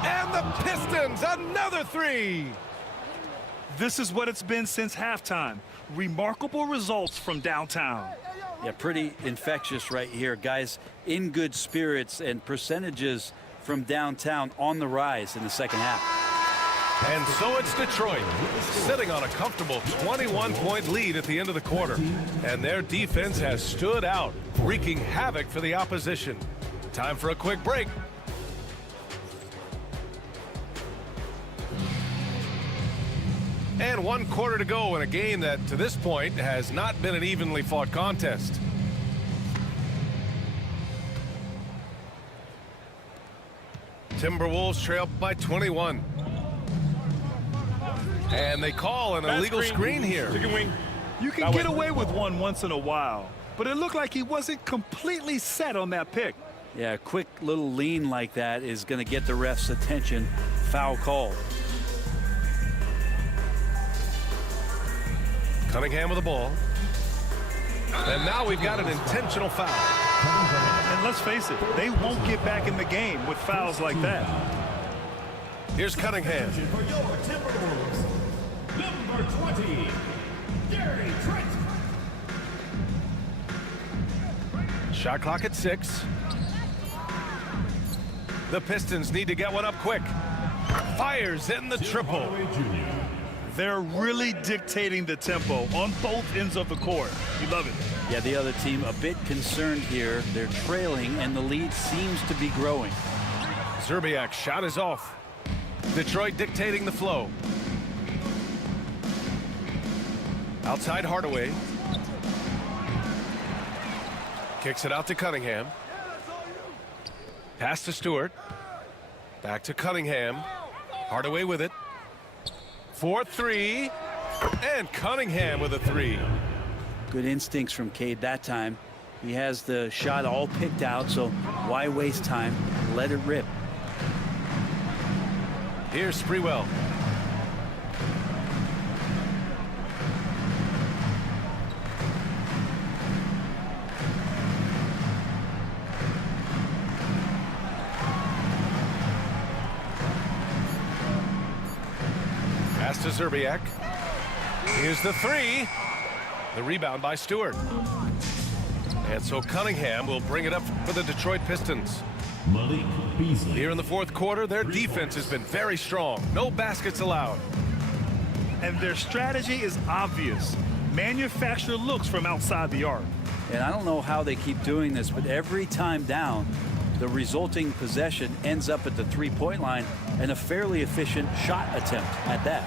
And the Pistons, another three. This is what it's been since halftime. Remarkable results from downtown. Yeah, pretty infectious right here. Guys in good spirits, and percentages from downtown on the rise in the second half. And so it's Detroit, sitting on a comfortable 21-point lead at the end of the quarter. And their defense has stood out, wreaking havoc for the opposition. Time for a quick break. And 1 quarter to go in a game that, to this point, has not been an evenly fought contest. Timberwolves trail by 21. And they call an illegal screen here. You can get away with one once in a while, but it looked like he wasn't completely set on that pick. Yeah, a quick little lean like that is going to get the ref's attention. Foul call. Cunningham with the ball. And now we've got an intentional foul. And let's face it, they won't get back in the game with fouls like that. Here's Cunningham. For your Timberwolves, number 20, Gary Trent. Shot clock at 6. The Pistons need to get one up quick. Fires in the triple. They're really dictating the tempo on both ends of the court. You love it. Yeah, the other team a bit concerned here. They're trailing, and the lead seems to be growing. Zerbiak's shot is off. Detroit dictating the flow. Outside Hardaway. Kicks it out to Cunningham. Pass to Stewart. Back to Cunningham. Hardaway with it. 4-3. And Cunningham with a 3. Good instincts from Cade that time. He has the shot all picked out, so why waste time? Let it rip. Here's Sprewell. Pass to Zerbiak. Here's the 3. The rebound by Stewart. And so Cunningham will bring it up for the Detroit Pistons. Malik Beasley. Here in the fourth quarter, their defense has been very strong. No baskets allowed. And their strategy is obvious. Manufacture looks from outside the arc. And I don't know how they keep doing this, but every time down, The resulting possession ends up at the three-point line and a fairly efficient shot attempt at that.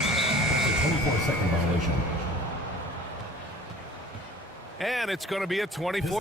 It's a 24-second violation. And it's going to be a 24.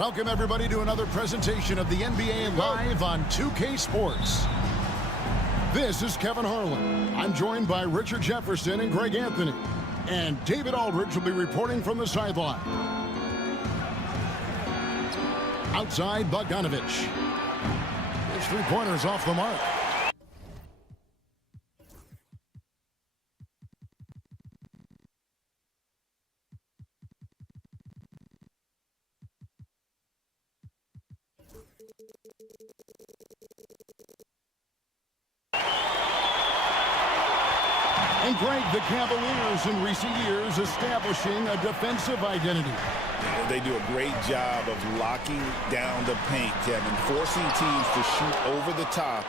Welcome, everybody, to another presentation of the NBA Live on 2K Sports. This is Kevin Harlan. I'm joined by Richard Jefferson and Greg Anthony. And David Aldridge will be reporting from the sideline. Outside, Bogdanovich. His three-pointer's off the mark. And Greg, the Cavaliers in recent years establishing a defensive identity. They do a great job of locking down the paint, Kevin, forcing teams to shoot over the top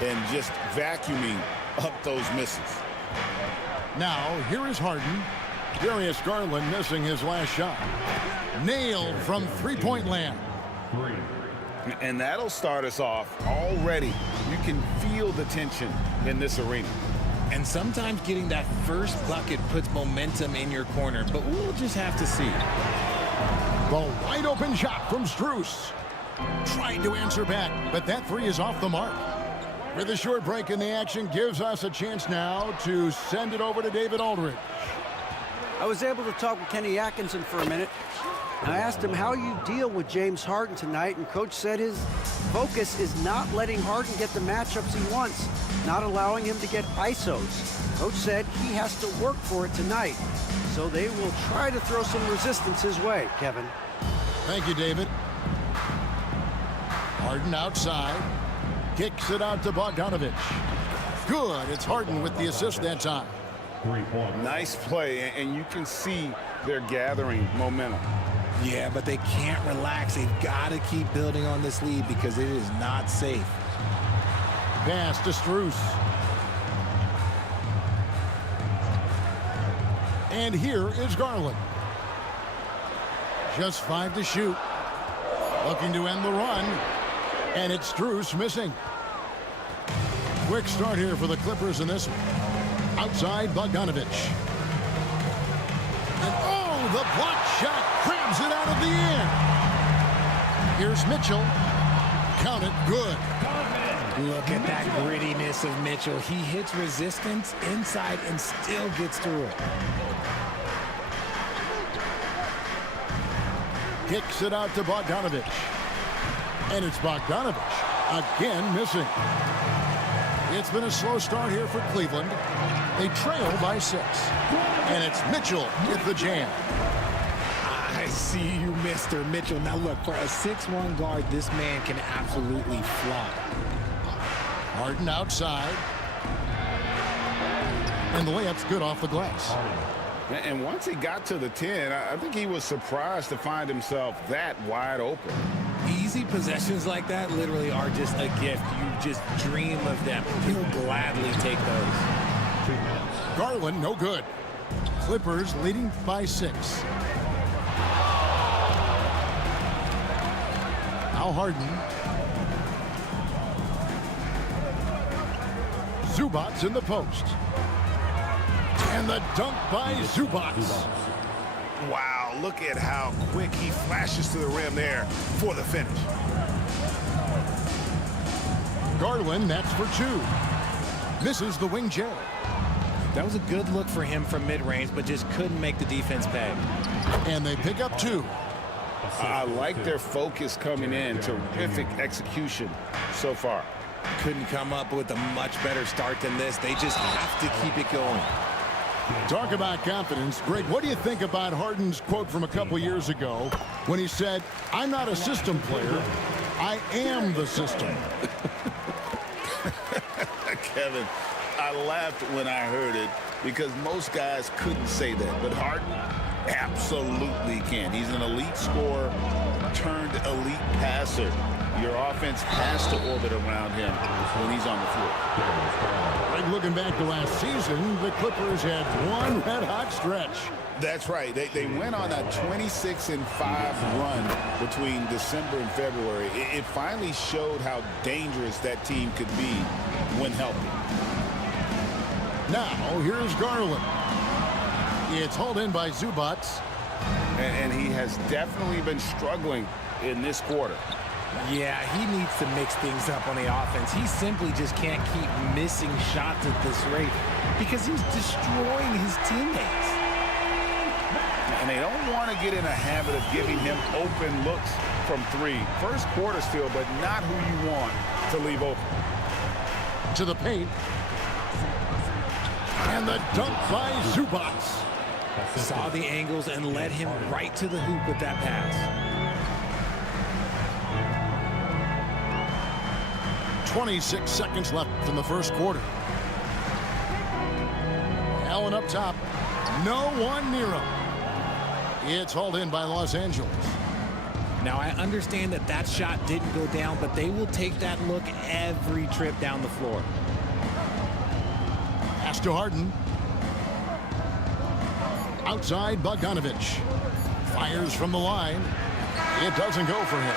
and just vacuuming up those misses. Now, here is Harden. Darius Garland missing his last shot. Nailed from three-point land. And that'll start us off already. You can feel the tension in this arena. And sometimes getting that first bucket puts momentum in your corner, but we'll just have to see. The wide open shot from Strus. Tried to answer back, but that three is off the mark. With a short break in the action, gives us a chance now to send it over to David Aldridge. I was able to talk with Kenny Atkinson for a minute. And I asked him how you deal with James Harden tonight, and Coach said his focus is not letting Harden get the matchups he wants, not allowing him to get ISOs. Coach said he has to work for it tonight, so they will try to throw some resistance his way, Kevin. Thank you, David. Harden outside. Kicks it out to Bogdanovich. Good. It's Harden with the assist that time. Nice play, and you can see they're gathering momentum. Yeah, but they can't relax. They've got to keep building on this lead because it is not safe. Pass to Strus. And here is Garland. Just 5 to shoot. Looking to end the run. And it's Strus missing. Quick start here for the Clippers in this one. Outside Bogdanovich. And oh, the block shot grabs it out of the air. Here's Mitchell. Count it, good. Look at that grittiness of Mitchell. He hits resistance inside and still gets through it. Kicks it out to Bogdanovich. And it's Bogdanovich again missing. It's been a slow start here for Cleveland. They trail by 6. And it's Mitchell with the jam. I see you, Mr. Mitchell. Now look, for a 6'1" guard, this man can absolutely fly. Harden outside. And the layup's good off the glass. And once he got to the 10, I think he was surprised to find himself that wide open. Easy possessions like that literally are just a gift. You just dream of them. He'll gladly take those. Garland, no good. Clippers leading by 6. Now Harden. Zubac's in the post. And the dunk by Zubac. Wow, look at how quick he flashes to the rim there for the finish. Garland, that's for 2. Misses the wing J. That was a good look for him from mid-range, but just couldn't make the defense pay. And they pick up 2. I like their focus coming in. Terrific execution so far. Couldn't come up with a much better start than this. They just have to keep it going. Talk about confidence. Greg, what do you think about Harden's quote from a couple years ago when he said, "I'm not a system player, I am the system"? Kevin, I laughed when I heard it because most guys couldn't say that, but Harden absolutely can. He's an elite scorer turned elite passer. Your offense has to orbit around him when he's on the floor. Like looking back to last season, the Clippers had one red-hot stretch. That's right. They went on a 26-5 run between December and February. It finally showed how dangerous that team could be when healthy. Now, here's Garland. It's hauled in by Zubac. And he has definitely been struggling in this quarter. Yeah, he needs to mix things up on the offense. He simply just can't keep missing shots at this rate because he's destroying his teammates. And they don't want to get in a habit of giving him open looks from 3. First quarter still, but not who you want to leave open. To the paint. And the dunk by Zubac. Saw the angles and led him right to the hoop with that pass. 26 seconds left in the first quarter. Allen up top. No one near him. It's hauled in by Los Angeles. Now, I understand that that shot didn't go down, but they will take that look every trip down the floor. Pass to Harden. Outside Bogdanovich. Fires from the line. It doesn't go for him.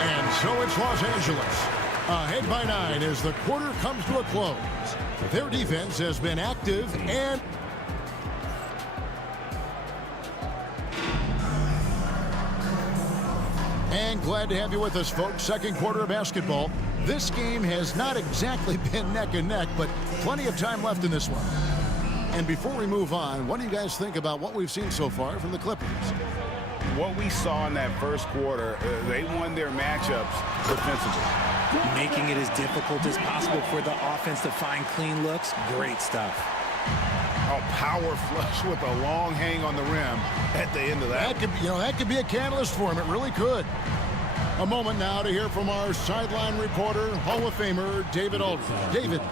And so it's Los Angeles. Ahead by 9 as the quarter comes to a close. Their defense has been active and... And glad to have you with us, folks. Second quarter of basketball. This game has not exactly been neck and neck, but plenty of time left in this one. And before we move on, what do you guys think about what we've seen so far from the Clippers? What we saw in that first quarter, they won their matchups defensively. Making it as difficult as possible for the offense to find clean looks. Great stuff. A power flush with a long hang on the rim at the end of that. That could be a catalyst for him. It really could. A moment now to hear from our sideline reporter, Hall of Famer David Aldridge. David.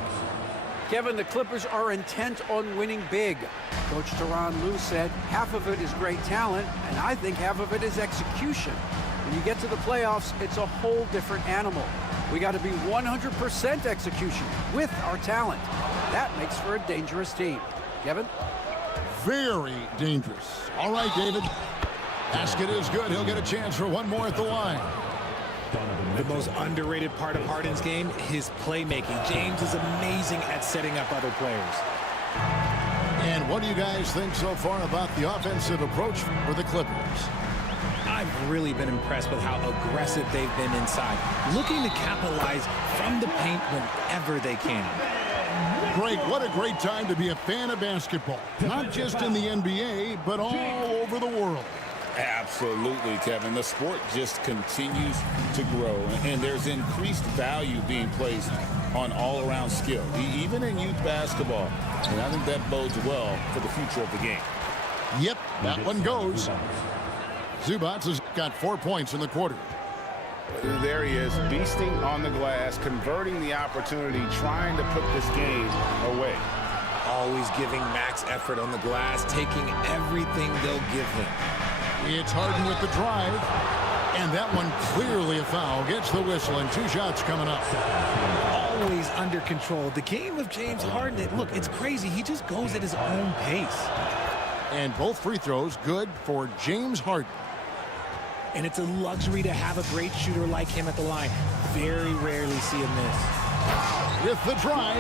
Kevin, the Clippers are intent on winning big. Coach Tyronn Lue said half of it is great talent, and I think half of it is execution. When you get to the playoffs, it's a whole different animal. We got to be 100% execution with our talent. That makes for a dangerous team. Kevin? very dangerous. All right, David. Basket is good. He'll get a chance for one more at the line. The most underrated part of Harden's game, his playmaking. James is amazing at setting up other players. And what do you guys think so far about the offensive approach for the Clippers? I've really been impressed with how aggressive they've been inside, looking to capitalize from the paint whenever they can. Greg, what a great time to be a fan of basketball. Not just in the NBA, but all over the world. Absolutely, Kevin. The sport just continues to grow, and there's increased value being placed on all-around skill, even in youth basketball. And I think that bodes well for the future of the game. Yep, that one goes. Zubac has got 4 points in the quarter. There he is, beasting on the glass, converting the opportunity, trying to put this game away. Always giving max effort on the glass, taking everything they'll give him. It's Harden with the drive. And that one clearly a foul. Gets the whistle, and 2 shots coming up. Always under control. The game of James Harden, look, it's crazy. He just goes at his own pace. And both free throws good for James Harden. And it's a luxury to have a great shooter like him at the line. Very rarely see him miss. With the drive.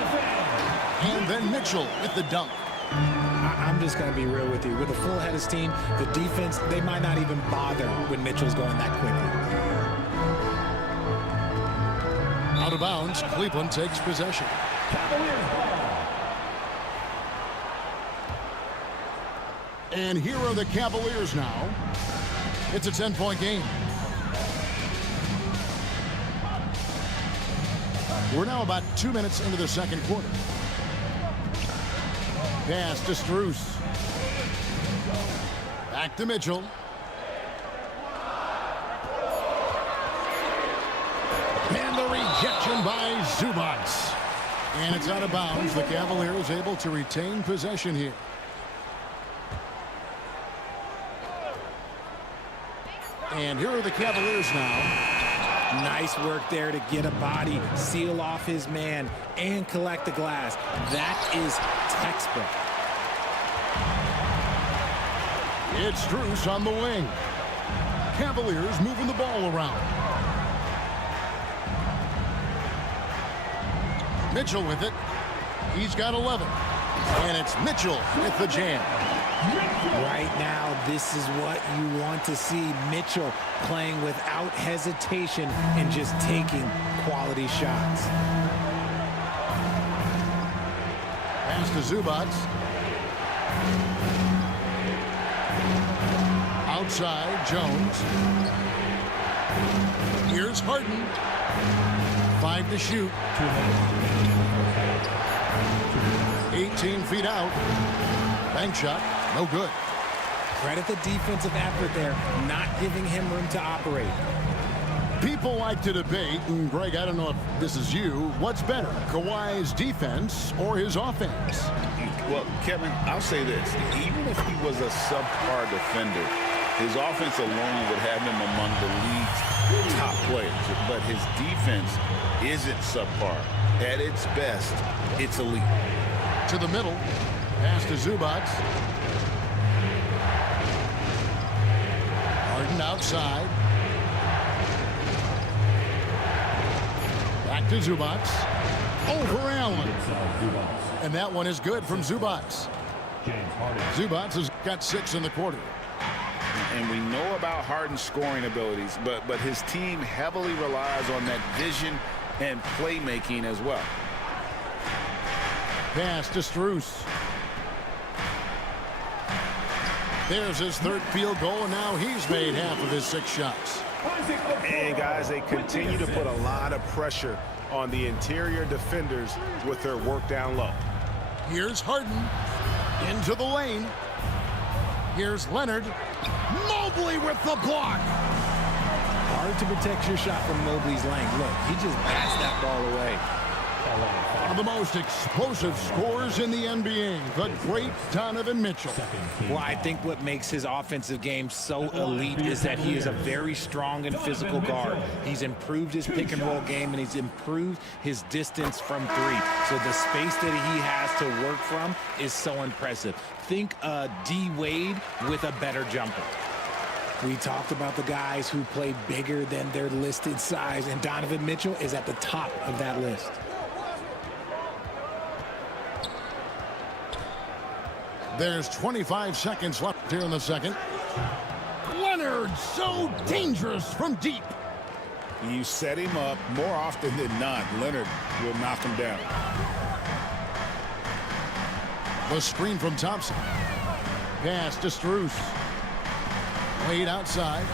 And then Mitchell with the dunk. I'm just going to be real with you. With a full head of steam, the defense, they might not even bother when Mitchell's going that quickly. Out of bounds, Cleveland takes possession. And here are the Cavaliers now. It's a 10-point game. We're now about 2 minutes into the second quarter. Pass to Strus. Back to Mitchell. And the rejection by Zubac. And it's out of bounds. The Cavaliers able to retain possession here. And here are the Cavaliers now. Nice work there to get a body, seal off his man, and collect the glass. That is textbook. It's Strus on the wing. Cavaliers moving the ball around. Mitchell with it. He's got 11. And it's Mitchell with the jam. Right now, this is what you want to see. Mitchell playing without hesitation and just taking quality shots. Pass to Zubac. Outside, Jones. Here's Harden. 5 to shoot. 18 feet out. Bank shot. No good. Credit the defensive effort there, not giving him room to operate. People like to debate, and Greg, I don't know if this is you, what's better, Kawhi's defense or his offense? Well, Kevin, I'll say this. Even if he was a subpar defender, his offense alone would have him among the league's top players. But his defense isn't subpar. At its best, it's elite. To the middle. Pass to Zubac. Harden outside. Back to Zubac. Over Allen. And that one is good from Zubac. Zubac has got 6 in the quarter. And we know about Harden's scoring abilities, but his team heavily relies on that vision and playmaking as well. Pass to Strus. There's his 3rd field goal, and now he's made half of his 6 shots. And guys, they continue to put a lot of pressure on the interior defenders with their work down low. Here's Harden into the lane. Here's Leonard. Mobley with the block. Hard to protect your shot from Mobley's length. Look, he just bats that ball away. One of the most explosive scorers in the NBA, the great Donovan Mitchell. Well, I think what makes his offensive game so elite is that he is a very strong and physical guard. He's improved his pick and roll game, and he's improved his distance from three. So the space that he has to work from is so impressive. Think D. Wade with a better jumper. We talked about the guys who play bigger than their listed size, and Donovan Mitchell is at the top of that list. There's 25 seconds left here in the second. Leonard, so dangerous from deep. You set him up more often than not. Leonard will knock him down. The screen from Thompson. Pass to Strus. Wade outside.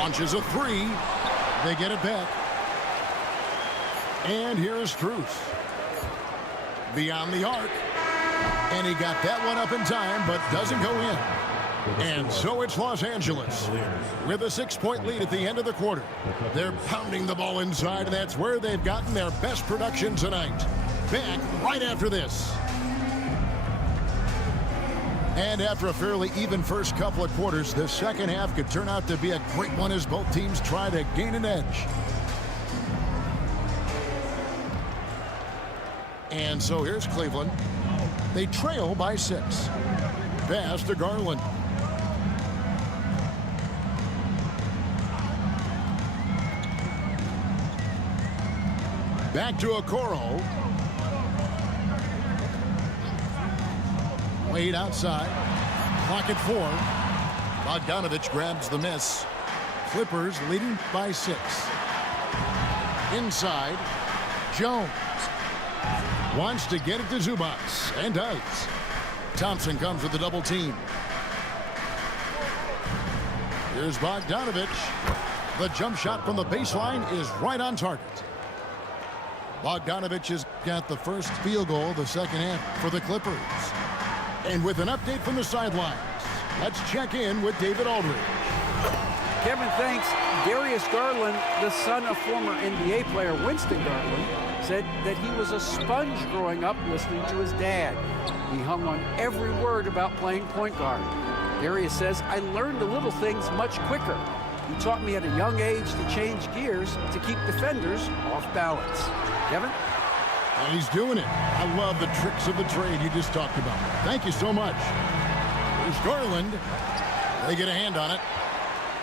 Launches a three. They get it back. And here is Strus. Beyond the arc. And he got that one up in time, but doesn't go in. And so it's Los Angeles with a 6-point lead at the end of the quarter. They're pounding the ball inside, and that's where they've gotten their best production tonight. Back right after this. And after a fairly even first couple of quarters, the second half could turn out to be a great one as both teams try to gain an edge. And so here's Cleveland. They trail by 6. Pass to Garland. Back to Okoro. Wade outside. Clock at 4. Bogdanovich grabs the miss. Clippers leading by 6. Inside. Jones. Wants to get it to Zubac, and does. Thompson comes with a double team. Here's Bogdanovich. The jump shot from the baseline is right on target. Bogdanovich has got the first field goal of the second half for the Clippers. And with an update from the sidelines, let's check in with David Aldridge. Kevin, thanks. Darius Garland, the son of former NBA player Winston Garland, said that he was a sponge growing up listening to his dad. He hung on every word about playing point guard. Darius says, I learned the little things much quicker. He taught me at a young age to change gears to keep defenders off balance. Kevin? And he's doing it. I love the tricks of the trade you just talked about. Thank you so much. Here's Garland. They get a hand on it.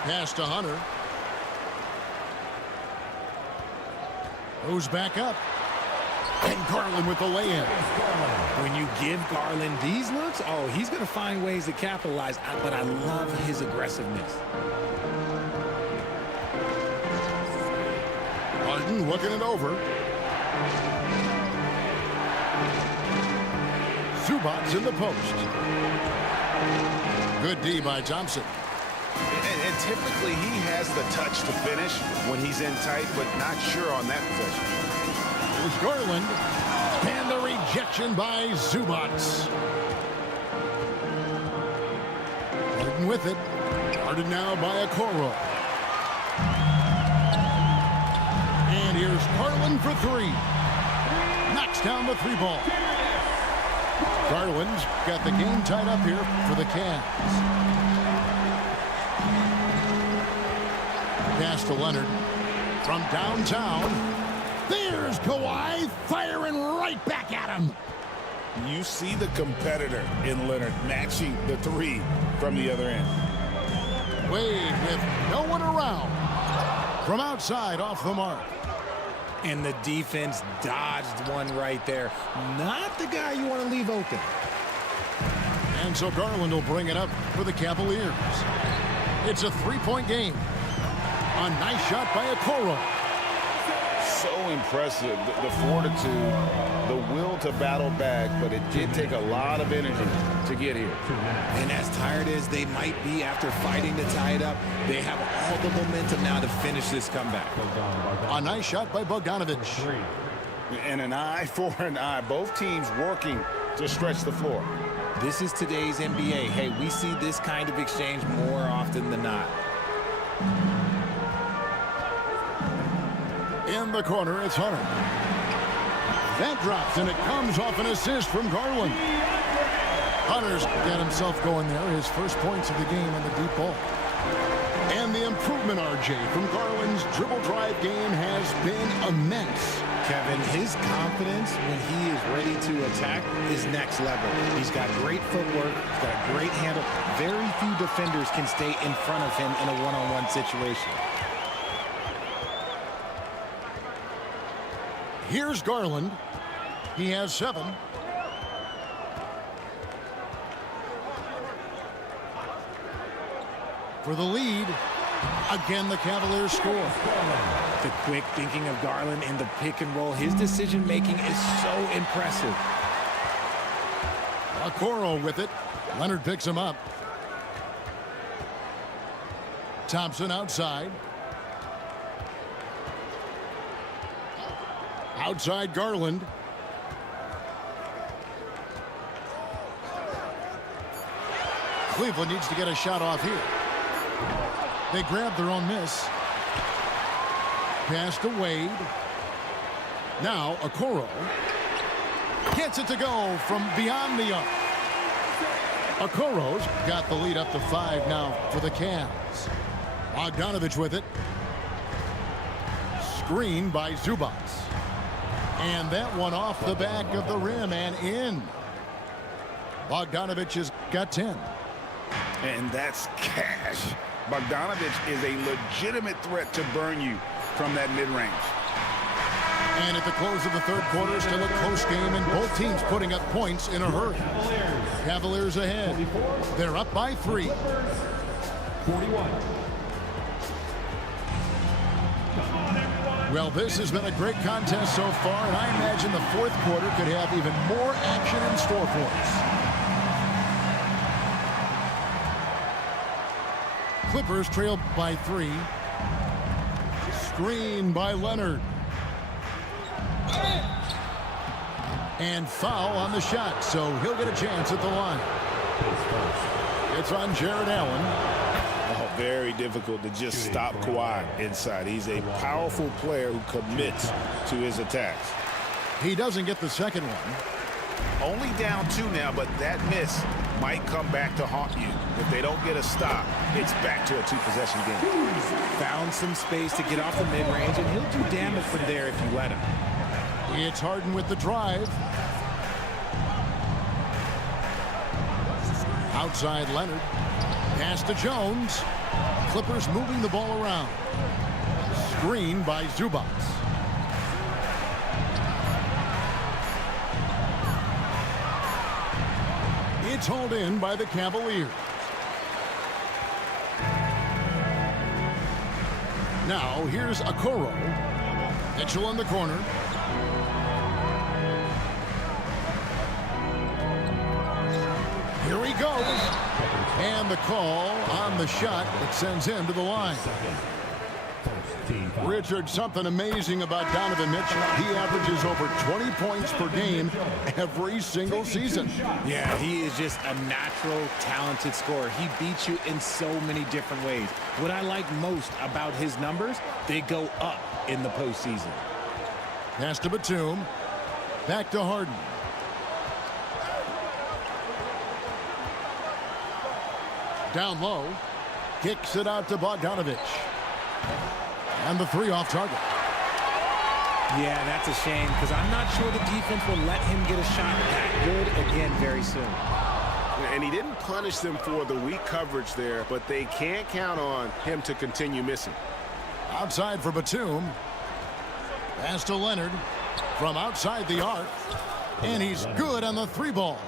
Pass to Hunter. Goes back up. And Garland with the lay-in. When you give Garland these looks, oh, he's going to find ways to capitalize, but I love his aggressiveness. Harden looking it over. Zubac in the post. Good D by Thompson. And typically he has the touch to finish when he's in tight, but not sure on that possession. Here's Garland. And the rejection by Zubac. Harden with it. Guarded now by Okoro. And here's Garland for 3. Knocks down the 3 ball. Garland's got the game tied up here for the Cavs. Pass to Leonard from downtown. There's Kawhi firing right back at him. You see the competitor in Leonard matching the 3 from the other end. Wade with no one around. From outside off the mark. And the defense dodged one right there. Not the guy you want to leave open. And so Garland will bring it up for the Cavaliers. It's a 3-point game. A nice shot by Okoro. So impressive, the fortitude, the will to battle back, but it did take a lot of energy to get here. And as tired as they might be after fighting to tie it up, they have all the momentum now to finish this comeback. A nice shot by Bogdanovich. And an eye for an eye. Both teams working to stretch the floor. This is today's NBA. Hey, we see this kind of exchange more often than not. In the corner, it's Hunter. That drops, and it comes off an assist from Garland. Hunter's got himself going there. His first points of the game on the deep ball. And the improvement, RJ, from Garland's dribble drive game has been immense. Kevin, his confidence when he is ready to attack is next level. He's got great footwork, he's got a great handle. Very few defenders can stay in front of him in a one-on-one situation. Here's Garland. He has 7. For the lead, again the Cavaliers score. The quick thinking of Garland in the pick and roll, his decision making is so impressive. Okoro with it. Leonard picks him up. Thompson outside. Outside Garland. Cleveland needs to get a shot off here. They grab their own miss. Pass to Wade. Now Okoro gets it to go from beyond the arc. Okoro's got the lead up to 5 now for the Cavs. Bogdanovich with it. Screen by Zubac. And that one off the back of the rim and in. Bogdanovich has got 10. And that's cash. Bogdanovich is a legitimate threat to burn you from that mid-range. And at the close of the third quarter, still a close game, and both teams putting up points in a hurry. Cavaliers ahead. They're up by 3. 41. Well, this has been a great contest so far, and I imagine the fourth quarter could have even more action in store for us. Clippers trail by 3. Screen by Leonard. And foul on the shot, so he'll get a chance at the line. It's on Jared Allen. Oh, very difficult to just stop Kawhi inside. He's a powerful player who commits to his attacks. He doesn't get the second one. Only down 2 now, but that miss might come back to haunt you. If they don't get a stop, it's back to a 2-possession game. Found some space to get off the mid-range, and he'll do damage from there if you let him. It's Harden with the drive. Outside Leonard. Pass to Jones. Clippers moving the ball around. Screen by Zubac. It's hauled in by the Cavaliers. Now here's Okoro. Mitchell in the corner. Here he goes. And the call on the shot that sends him to the line. Richard, something amazing about Donovan Mitchell. He averages over 20 points per game every single season. Yeah, he is just a natural, talented scorer. He beats you in so many different ways. What I like most about his numbers, they go up in the postseason. Pass to Batum. Back to Harden. Down low. Kicks it out to Bogdanovich. And the 3 off target. Yeah, that's a shame because I'm not sure the defense will let him get a shot that good again very soon. And he didn't punish them for the weak coverage there, but they can't count on him to continue missing. Outside for Batum. Pass to Leonard from outside the arc. And he's good on the 3 ball.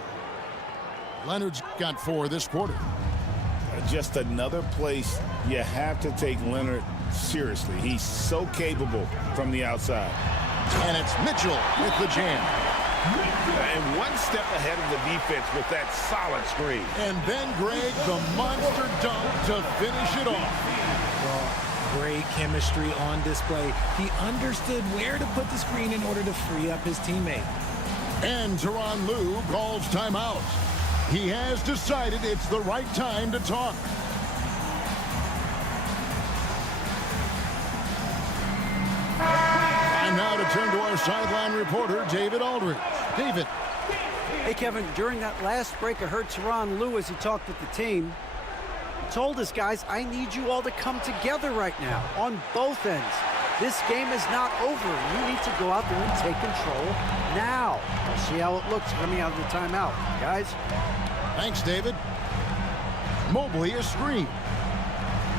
Leonard's got 4 this quarter. Just another place you have to take Leonard seriously. He's so capable from the outside. And it's Mitchell with the jam. And one step ahead of the defense with that solid screen. And then Greg, the monster dunk to finish it off. Well, great chemistry on display. He understood where to put the screen in order to free up his teammate. And Tyronn Lue calls timeout. He has decided it's the right time to talk. And now to turn to our sideline reporter, David Aldridge. David. Hey, Kevin, during that last break, I heard Tyronn Lue as he talked with the team. He told his guys, I need you all to come together right now on both ends. This game is not over. You need to go out there and take control now. We'll see how it looks coming out of the timeout. Guys? Thanks, David. Mobley a screen.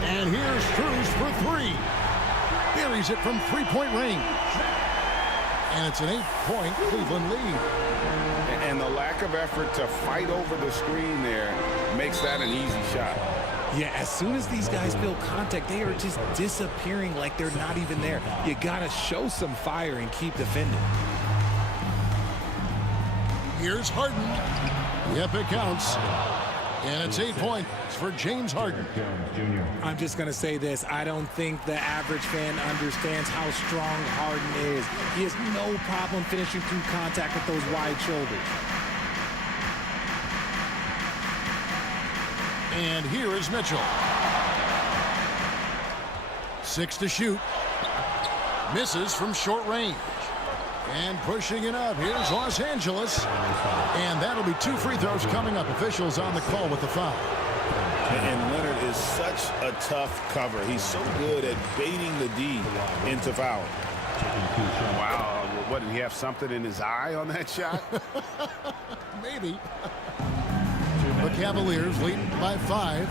And here's Cruz for three. Buries it from three-point range. And it's an 8-point Cleveland lead. And the lack of effort to fight over the screen there makes that an easy shot. Yeah, as soon as these guys feel contact, they are just disappearing like they're not even there. You got to show some fire and keep defending. Here's Harden. Yep, it counts. And it's 8 points for James Harden. I'm just going to say this. I don't think the average fan understands how strong Harden is. He has no problem finishing through contact with those wide shoulders. And here is Mitchell. 6 to shoot. Misses from short range. And pushing it up, here's Los Angeles. And that'll be 2 free throws coming up. Officials on the call with the foul. And Leonard is such a tough cover. He's so good at baiting the D into fouling. Wow, what, did he have something in his eye on that shot? Maybe. The Cavaliers lead by 5.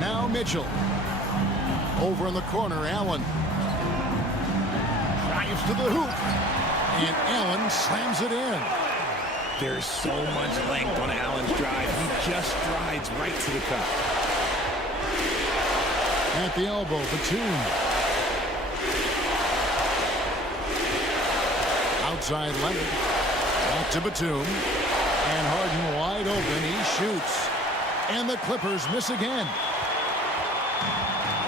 Now Mitchell. Over in the corner, Allen. Drives to the hoop. And Allen slams it in. There's so much length on Allen's drive. He just strides right to the cup. At the elbow, Batum. Outside Leonard. Back to Batum. And Harden wide open. He shoots. And the Clippers miss again.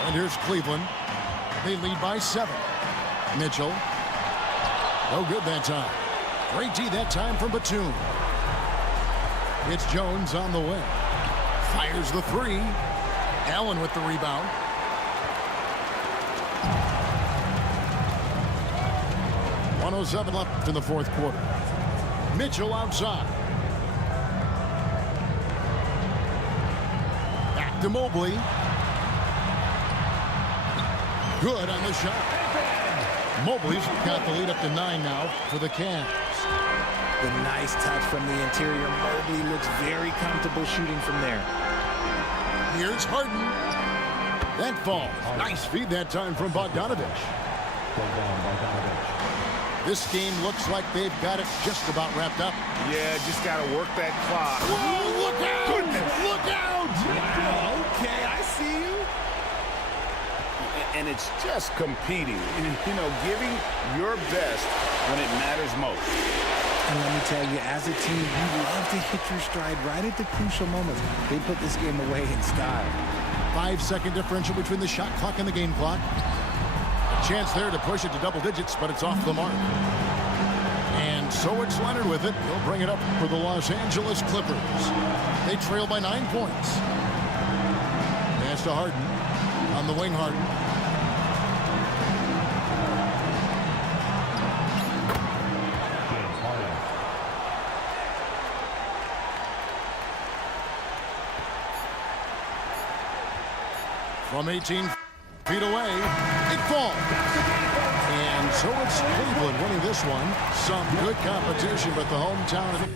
And here's Cleveland. They lead by 7. Mitchell. No good that time. Great D that time from Batum. It's Jones on the wing. Fires the 3. Allen with the rebound. .107 left in the fourth quarter. Mitchell outside. Back to Mobley. Good on the shot. Mobley's got the lead up to 9 now for the Cavs. The nice touch from the interior. Mobley looks very comfortable shooting from there. Here's Harden. That falls. Nice feed that time from Bogdanovich. This game looks like they've got it just about wrapped up. Yeah, just got to work that clock. Whoa, look out! Goodness. Look out! Wow, okay, I see you. And it's just competing, you know, giving your best when it matters most. And let me tell you, as a team, you love to hit your stride right at the crucial moments. They put this game away in style. 5-second differential between the shot clock and the game clock. A chance there to push it to double digits, but it's off the mark. And so it's Leonard with it. He'll bring it up for the Los Angeles Clippers. They trail by 9 points. Pass to Harden. On the wing, Harden. From 18 feet away, it falls. And so it's Cleveland winning this one. Some good competition, but the hometown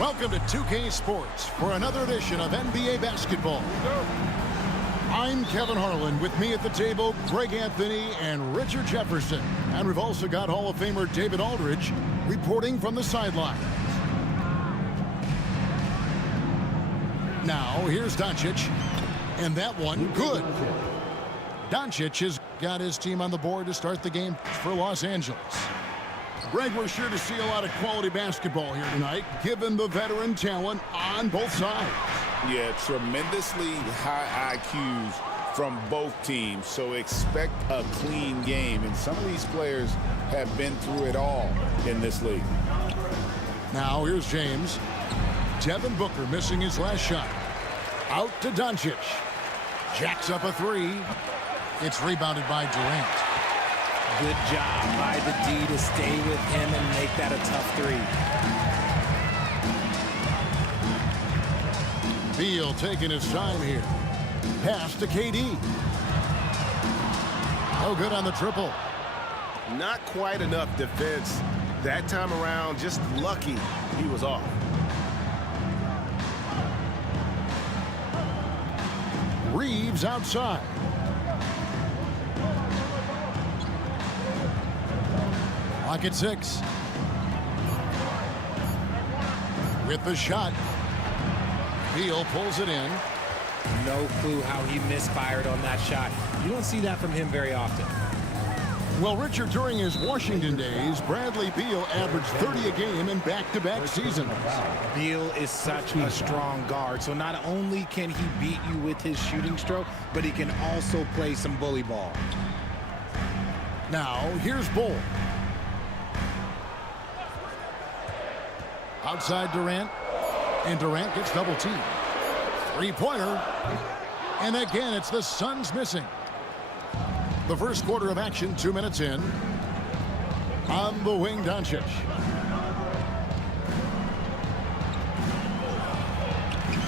Welcome to 2K Sports for another edition of NBA basketball. I'm Kevin Harlan. With me at the table, Greg Anthony and Richard Jefferson. And we've also got Hall of Famer David Aldridge reporting from the sideline. Now, here's Doncic. And that one, good. Doncic has got his team on the board to start the game for Los Angeles. Greg, we're sure to see a lot of quality basketball here tonight, given the veteran talent on both sides. Yeah, tremendously high IQs from both teams, so expect a clean game. And some of these players have been through it all in this league. Now, here's James. Devin Booker missing his last shot. Out to Doncic. Jacks up a three. It's rebounded by Durant. Good job by the D to stay with him and make that a tough three. Beal taking his time here. Pass to KD. No good on the triple. Not quite enough defense that time around. Just lucky he was off. Reeves outside. Lock at 6. With the shot. Beal pulls it in. No clue how he misfired on that shot. You don't see that from him very often. Well, Richard, during his Washington days, Bradley Beal averaged 30 a game in back-to-back seasons. Beal is such a strong guard, so not only can he beat you with his shooting stroke, but he can also play some bully ball. Now, here's Bull. Outside Durant, and Durant gets double-teamed. Three-pointer, and again, it's the Suns missing. The first quarter of action, 2 minutes in. On the wing, Doncic.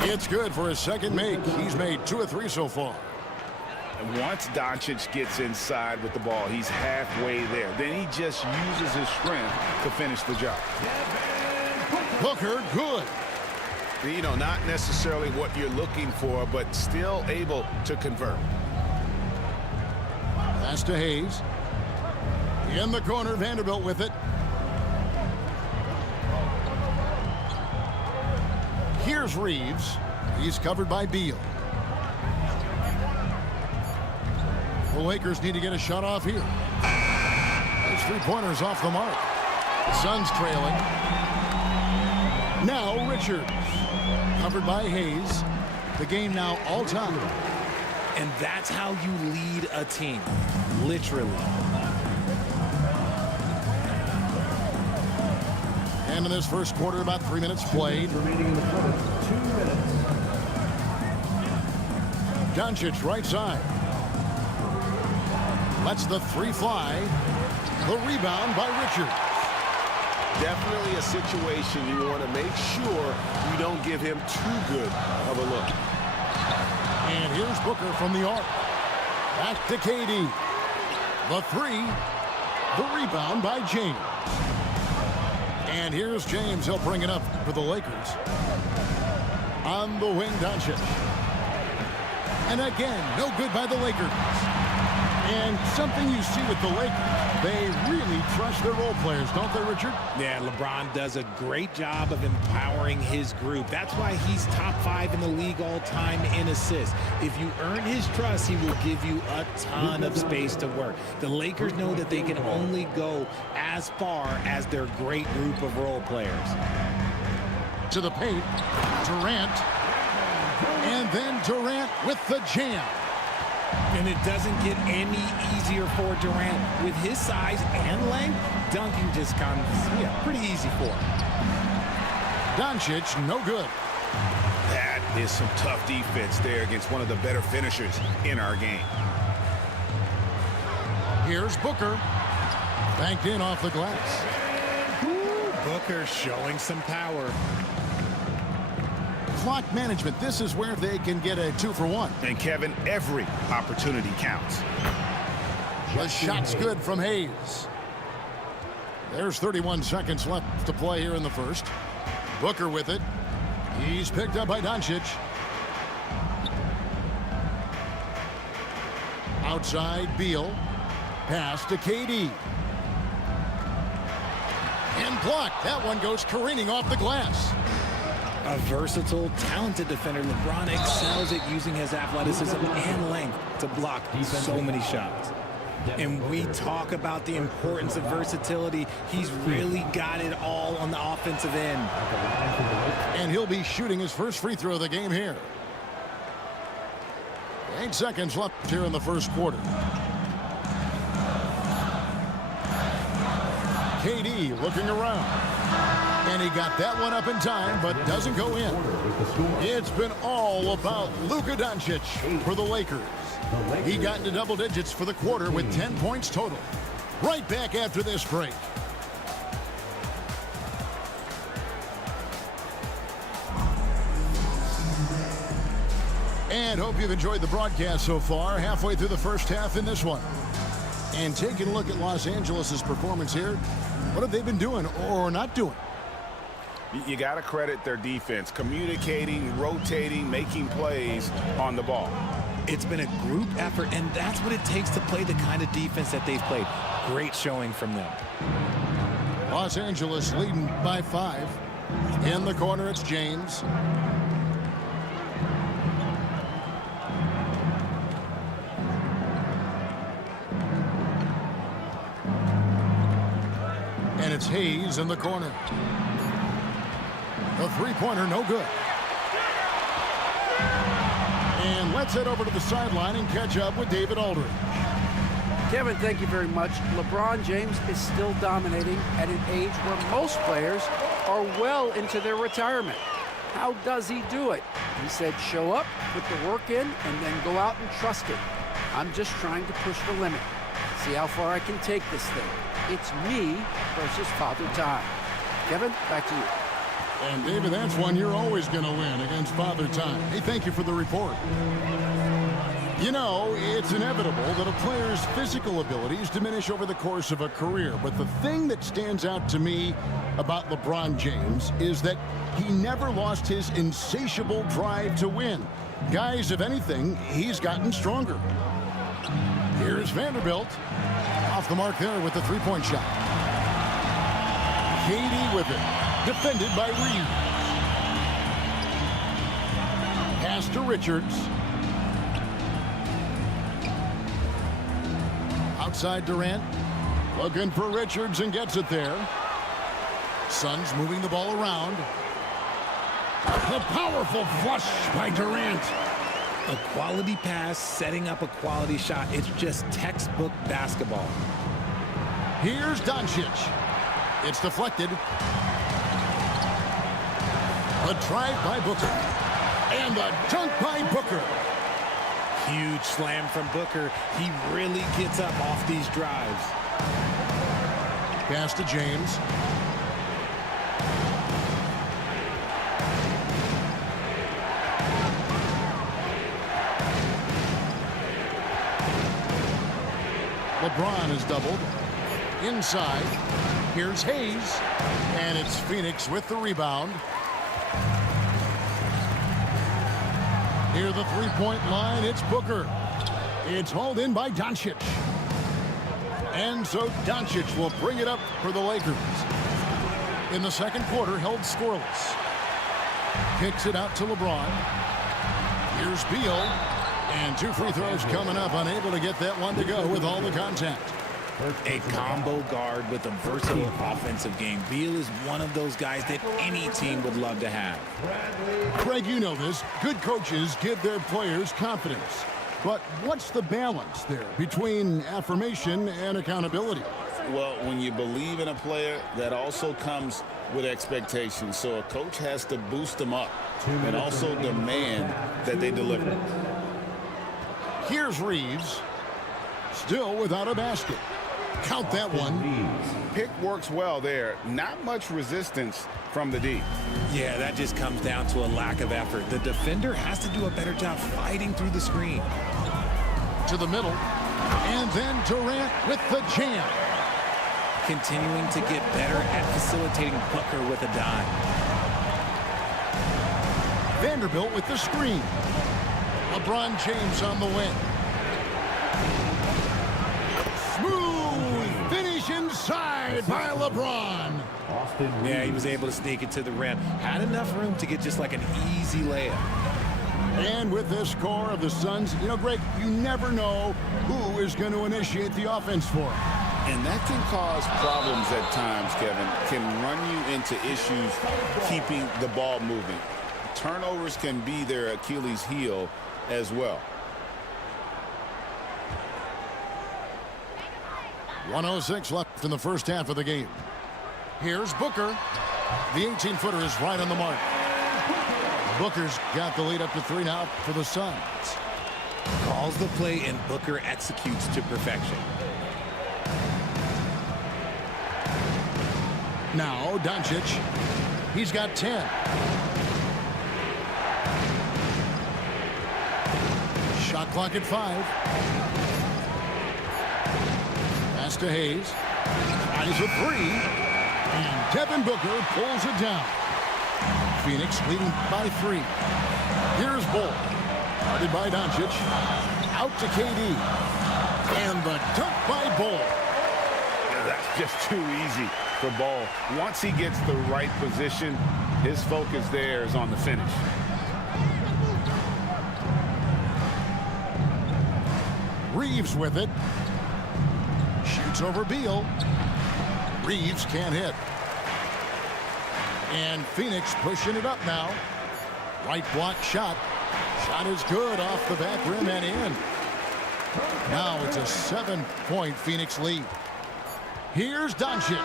It's good for his second make. He's made 2 of 3 so far. And once Doncic gets inside with the ball, he's halfway there. Then he just uses his strength to finish the job. Booker, good. You know, not necessarily what you're looking for, but still able to convert. Pass to Hayes. In the corner, Vanderbilt with it. Here's Reeves. He's covered by Beal. The Lakers need to get a shot off here. Those three-pointers off the mark. The Suns trailing. Now Richards. Covered by Hayes. The game now all-time. And that's how you lead a team, literally. And in this first quarter, about 3 minutes played. Remaining in the quarter, 2 minutes. Doncic right side. Lets the three fly. The rebound by Richards. Definitely a situation you want to make sure you don't give him too good of a look. And here's Booker from the arc. Back to KD. The three. The rebound by James. And here's James. He'll bring it up for the Lakers. On the wing, Doncic. And again, no good by the Lakers. And something you see with the Lakers, they really trust their role players, don't they, Richard? Yeah, LeBron does a great job of empowering his group. That's why he's top 5 in the league all time in assists. If you earn his trust, he will give you a ton of space to work. The Lakers know that they can only go as far as their great group of role players. To the paint, Durant. And then Durant with the jam. And it doesn't get any easier for Durant. With his size and length, dunking just comes, pretty easy for him. Doncic, no good. That is some tough defense there against one of the better finishers in our game. Here's Booker. Banked in off the glass. Booker showing some power. Clock management. This is where they can get a 2-for-1. And Kevin, every opportunity counts. The shot's good from Hayes. There's 31 seconds left to play here in the first. Booker with it. He's picked up by Doncic. Outside, Beal. Pass to KD. And blocked. That one goes careening off the glass. A versatile, talented defender, LeBron excels at using his athleticism and length to block so many shots. And we talk about the importance of versatility. He's really got it all on the offensive end. And he'll be shooting his first free throw of the game here. 8 seconds left here in the first quarter. KD looking around. And he got that one up in time, but doesn't go in. It's been all about Luka Doncic for the Lakers. He got into double digits for the quarter with 10 points total. Right back after this break. And hope you've enjoyed the broadcast so far. Halfway through the first half in this one. And taking a look at Los Angeles' performance here. What have they been doing or not doing? You got to credit their defense, communicating, rotating, making plays on the ball. It's been a group effort, and that's what it takes to play the kind of defense that they've played. Great showing from them. Los Angeles leading by 5. In the corner, it's James. And it's Hayes in the corner. The three-pointer, no good. And let's head over to the sideline and catch up with David Aldridge. Kevin, thank you very much. LeBron James is still dominating at an age where most players are well into their retirement. How does he do it? He said, show up, put the work in, and then go out and trust it. I'm just trying to push the limit. See how far I can take this thing. It's me versus Father Time. Kevin, back to you. And David, that's one you're always going to win against Father Time. Hey, thank you for the report. You know, it's inevitable that a player's physical abilities diminish over the course of a career. But the thing that stands out to me about LeBron James is that he never lost his insatiable drive to win. Guys, if anything, he's gotten stronger. Here's Vanderbilt. Off the mark there with the three-point shot. KD with it. Defended by Reeves. Pass to Richards. Outside Durant. Looking for Richards and gets it there. Suns moving the ball around. The powerful flush by Durant. A quality pass, setting up a quality shot. It's just textbook basketball. Here's Doncic. It's deflected. A drive by Booker. And a dunk by Booker. Huge slam from Booker. He really gets up off these drives. Pass to James. LeBron is doubled. Inside. Here's Hayes. And it's Phoenix with the rebound. Near the three-point line, it's Booker. It's hauled in by Doncic. And so Doncic will bring it up for the Lakers. In the second quarter, held scoreless. Kicks it out to LeBron. Here's Beal. And 2 free throws coming up. Unable to get that one to go with all the contact. A combo guard with a versatile offensive game. Beal is one of those guys that any team would love to have. Craig, you know this. Good coaches give their players confidence. But what's the balance there between affirmation and accountability? Well, when you believe in a player, that also comes with expectations. So a coach has to boost them up and also demand that they deliver. Here's Reeves. Still without a basket. Count that one. Pick works well there. Not much resistance from the D. Yeah, that just comes down to a lack of effort. The defender has to do a better job fighting through the screen. To the middle. And then Durant with the jam. Continuing to get better at facilitating Booker with a dime. Vanderbilt with the screen. LeBron James on the win. Smooth finish inside by LeBron. Yeah, he was able to sneak it to the rim. Had enough room to get just like an easy layup. And with this score of the Suns, you know, Greg, you never know who is going to initiate the offense for them. And that can cause problems at times, Kevin. Can run you into issues keeping the ball moving. Turnovers can be their Achilles heel as well. 1:06 left in the first half of the game. Here's Booker. The 18-footer is right on the mark. Booker's got the lead up to 3 now for the Suns. Calls the play and Booker executes to perfection. Now Doncic. He's got 10. Shot clock at 5. Pass to Hayes. Eyes a 3. And Devin Booker pulls it down. Phoenix leading by 3. Here's Bull. Guarded by Doncic. Out to KD. And the dunk by Bull. That's just too easy for Ball. Once he gets the right position, his focus there is on the finish. Reeves with it. Shoots over Beal. Reeves can't hit. And Phoenix pushing it up now. Right block shot. Shot is good off the back rim and in. Now it's a 7-point Phoenix lead. Here's Doncic.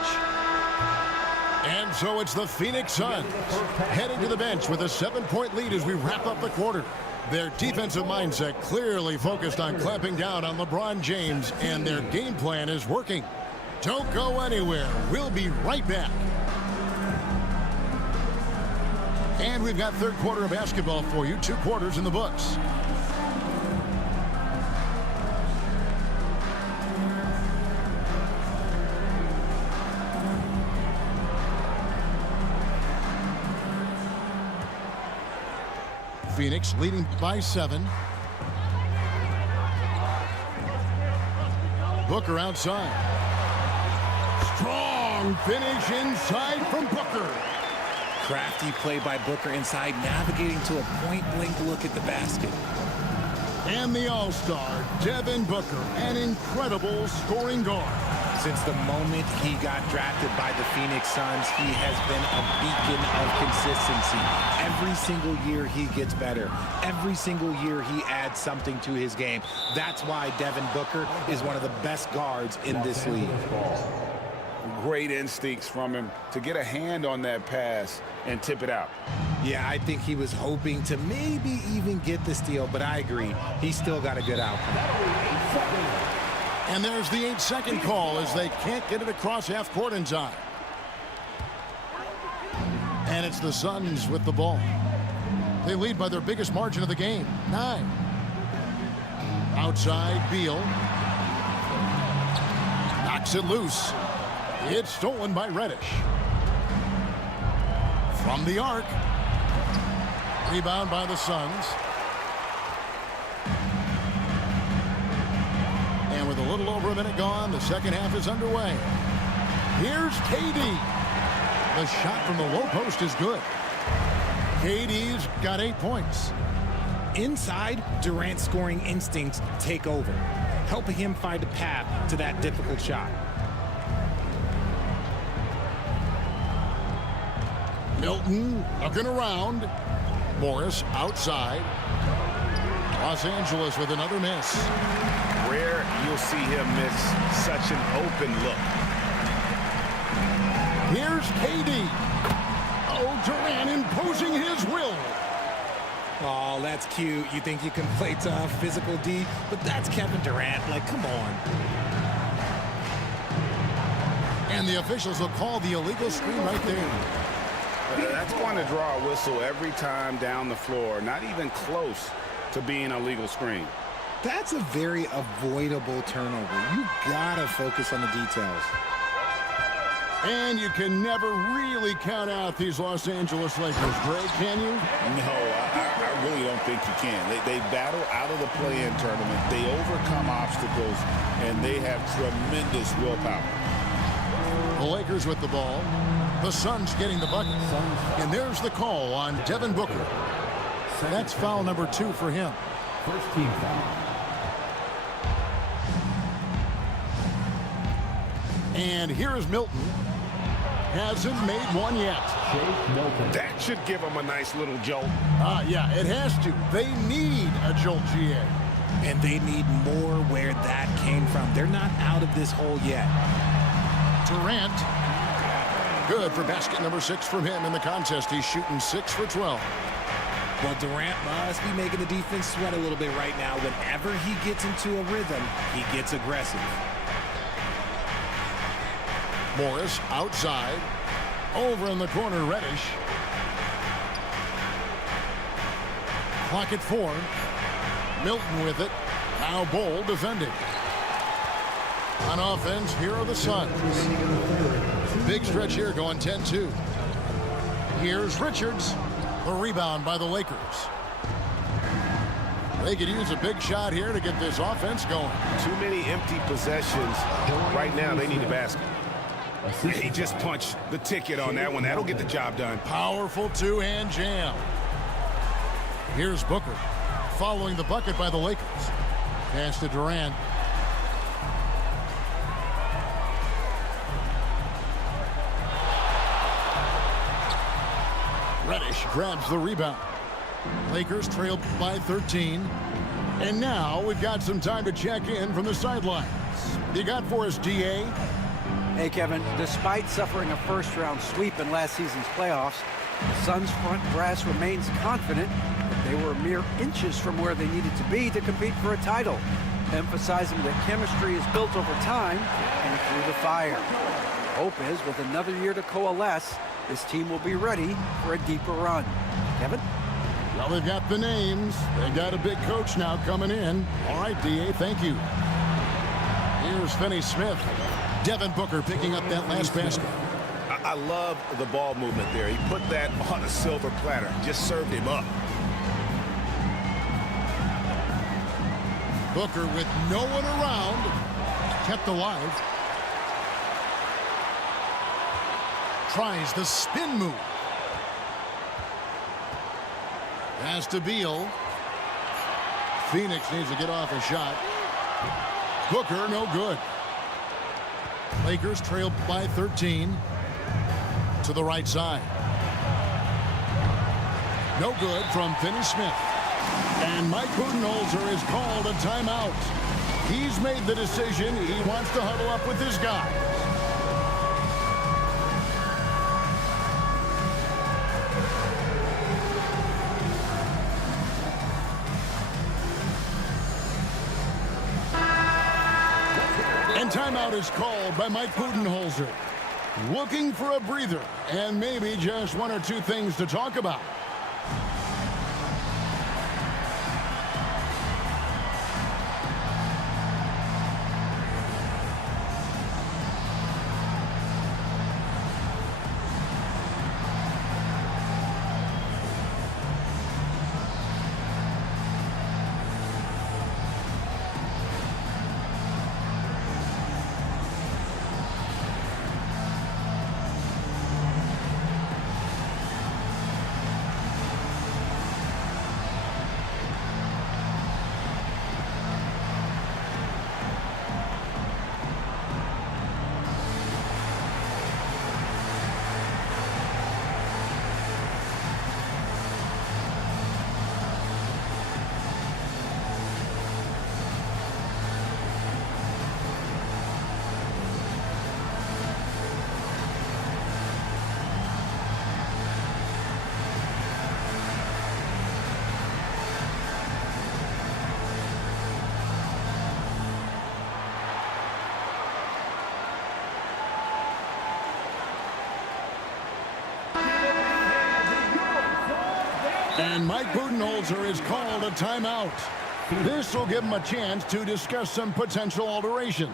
And so it's the Phoenix Suns heading to the bench with a 7-point lead as we wrap up the quarter. Their defensive mindset clearly focused on clamping down on LeBron James, and their game plan is working. Don't go anywhere. We'll be right back. And we've got third quarter of basketball for you. 2 quarters in the books. Phoenix leading by 7. Booker outside. Strong finish inside from Booker. Crafty play by Booker inside, navigating to a point-blank look at the basket. And the All-Star, Devin Booker, an incredible scoring guard. Since the moment he got drafted by the Phoenix Suns, he has been a beacon of consistency. Every single year he gets better. Every single year he adds something to his game. That's why Devin Booker is one of the best guards in this league. Great instincts from him to get a hand on that pass and tip it out. Yeah, I think he was hoping to maybe even get the steal, but I agree. He still got a good outcome. And there's the 8-second call as they can't get it across half court in time. And it's the Suns with the ball. They lead by their biggest margin of the game, 9. Outside, Beal. Knocks it loose. It's stolen by Reddish. From the arc. Rebound by the Suns. And with a little over a minute gone, the second half is underway. Here's KD. The shot from the low post is good. KD's got 8 points. Inside, Durant's scoring instincts take over, helping him find a path to that difficult shot. Milton looking around. Morris outside. Los Angeles with another miss. Rare you'll see him miss such an open look. Here's KD. Oh, Durant imposing his will. Oh, that's cute. You think you can play tough, physical D, but that's Kevin Durant. Like, come on. And the officials will call the illegal screen right there. That's going to draw a whistle every time down the floor. Not even close to being a legal screen. That's a very avoidable turnover. You gotta focus on the details. And you can never really count out these Los Angeles Lakers, Greg, can you? No, I really don't think you can. They battle out of the play-in tournament. They overcome obstacles, and they have tremendous willpower. The Lakers with the ball. The Suns getting the bucket. And there's the call on Devin Booker. That's foul number 2 for him. First team foul. And here is Milton. Hasn't made one yet. Shake Milton. That should give him a nice little jolt. Yeah, it has to. They need a jolt, GA. And they need more where that came from. They're not out of this hole yet. Durant. Good for basket number 6 from him in the contest. He's shooting 6 for 12. Well, Durant must be making the defense sweat a little bit right now. Whenever he gets into a rhythm, he gets aggressive. Morris outside. Over in the corner, Reddish. Clock at 4. Milton with it. Now Bol defending. On offense, here are the Suns. Big stretch here going 10-2. Here's Richards. The rebound by the Lakers. They could use a big shot here to get this offense going. Too many empty possessions. Right now, they need a basket. He just punched the ticket on that one. That'll get the job done. Powerful two-hand jam. Here's Booker. Following the bucket by the Lakers. Pass to Durant. Reddish grabs the rebound. Lakers trail by 13. And now we've got some time to check in from the sidelines. You got for us, DA? Hey, Kevin, despite suffering a first-round sweep in last season's playoffs, the Suns' front brass remains confident that they were mere inches from where they needed to be to compete for a title, emphasizing that chemistry is built over time and through the fire. Hope is, with another year to coalesce, this team will be ready for a deeper run. Kevin? Well, they've got the names. They got a big coach now coming in. All right, DA, thank you. Here's Finney-Smith. Devin Booker picking up that last basket. I love the ball movement there. He put that on a silver platter. Just served him up. Booker with no one around. Kept alive. Tries the spin move. Pass to Beal. Phoenix needs to get off a shot. Booker, no good. Lakers trail by 13. To the right side. No good from Finney-Smith. And Mike Budenholzer is called a timeout. He's made the decision. He wants to huddle up with his guys. And timeout is called by Mike Budenholzer. Looking for a breather and maybe just one or two things to talk about. And Mike Budenholzer is called a timeout. This will give them a chance to discuss some potential alterations.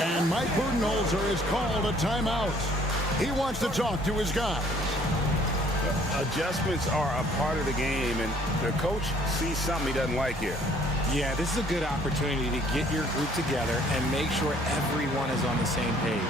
And Mike Budenholzer has called a timeout. He wants to talk to his guys. Adjustments are a part of the game, and the coach sees something he doesn't like here. Yeah, this is a good opportunity to get your group together and make sure everyone is on the same page.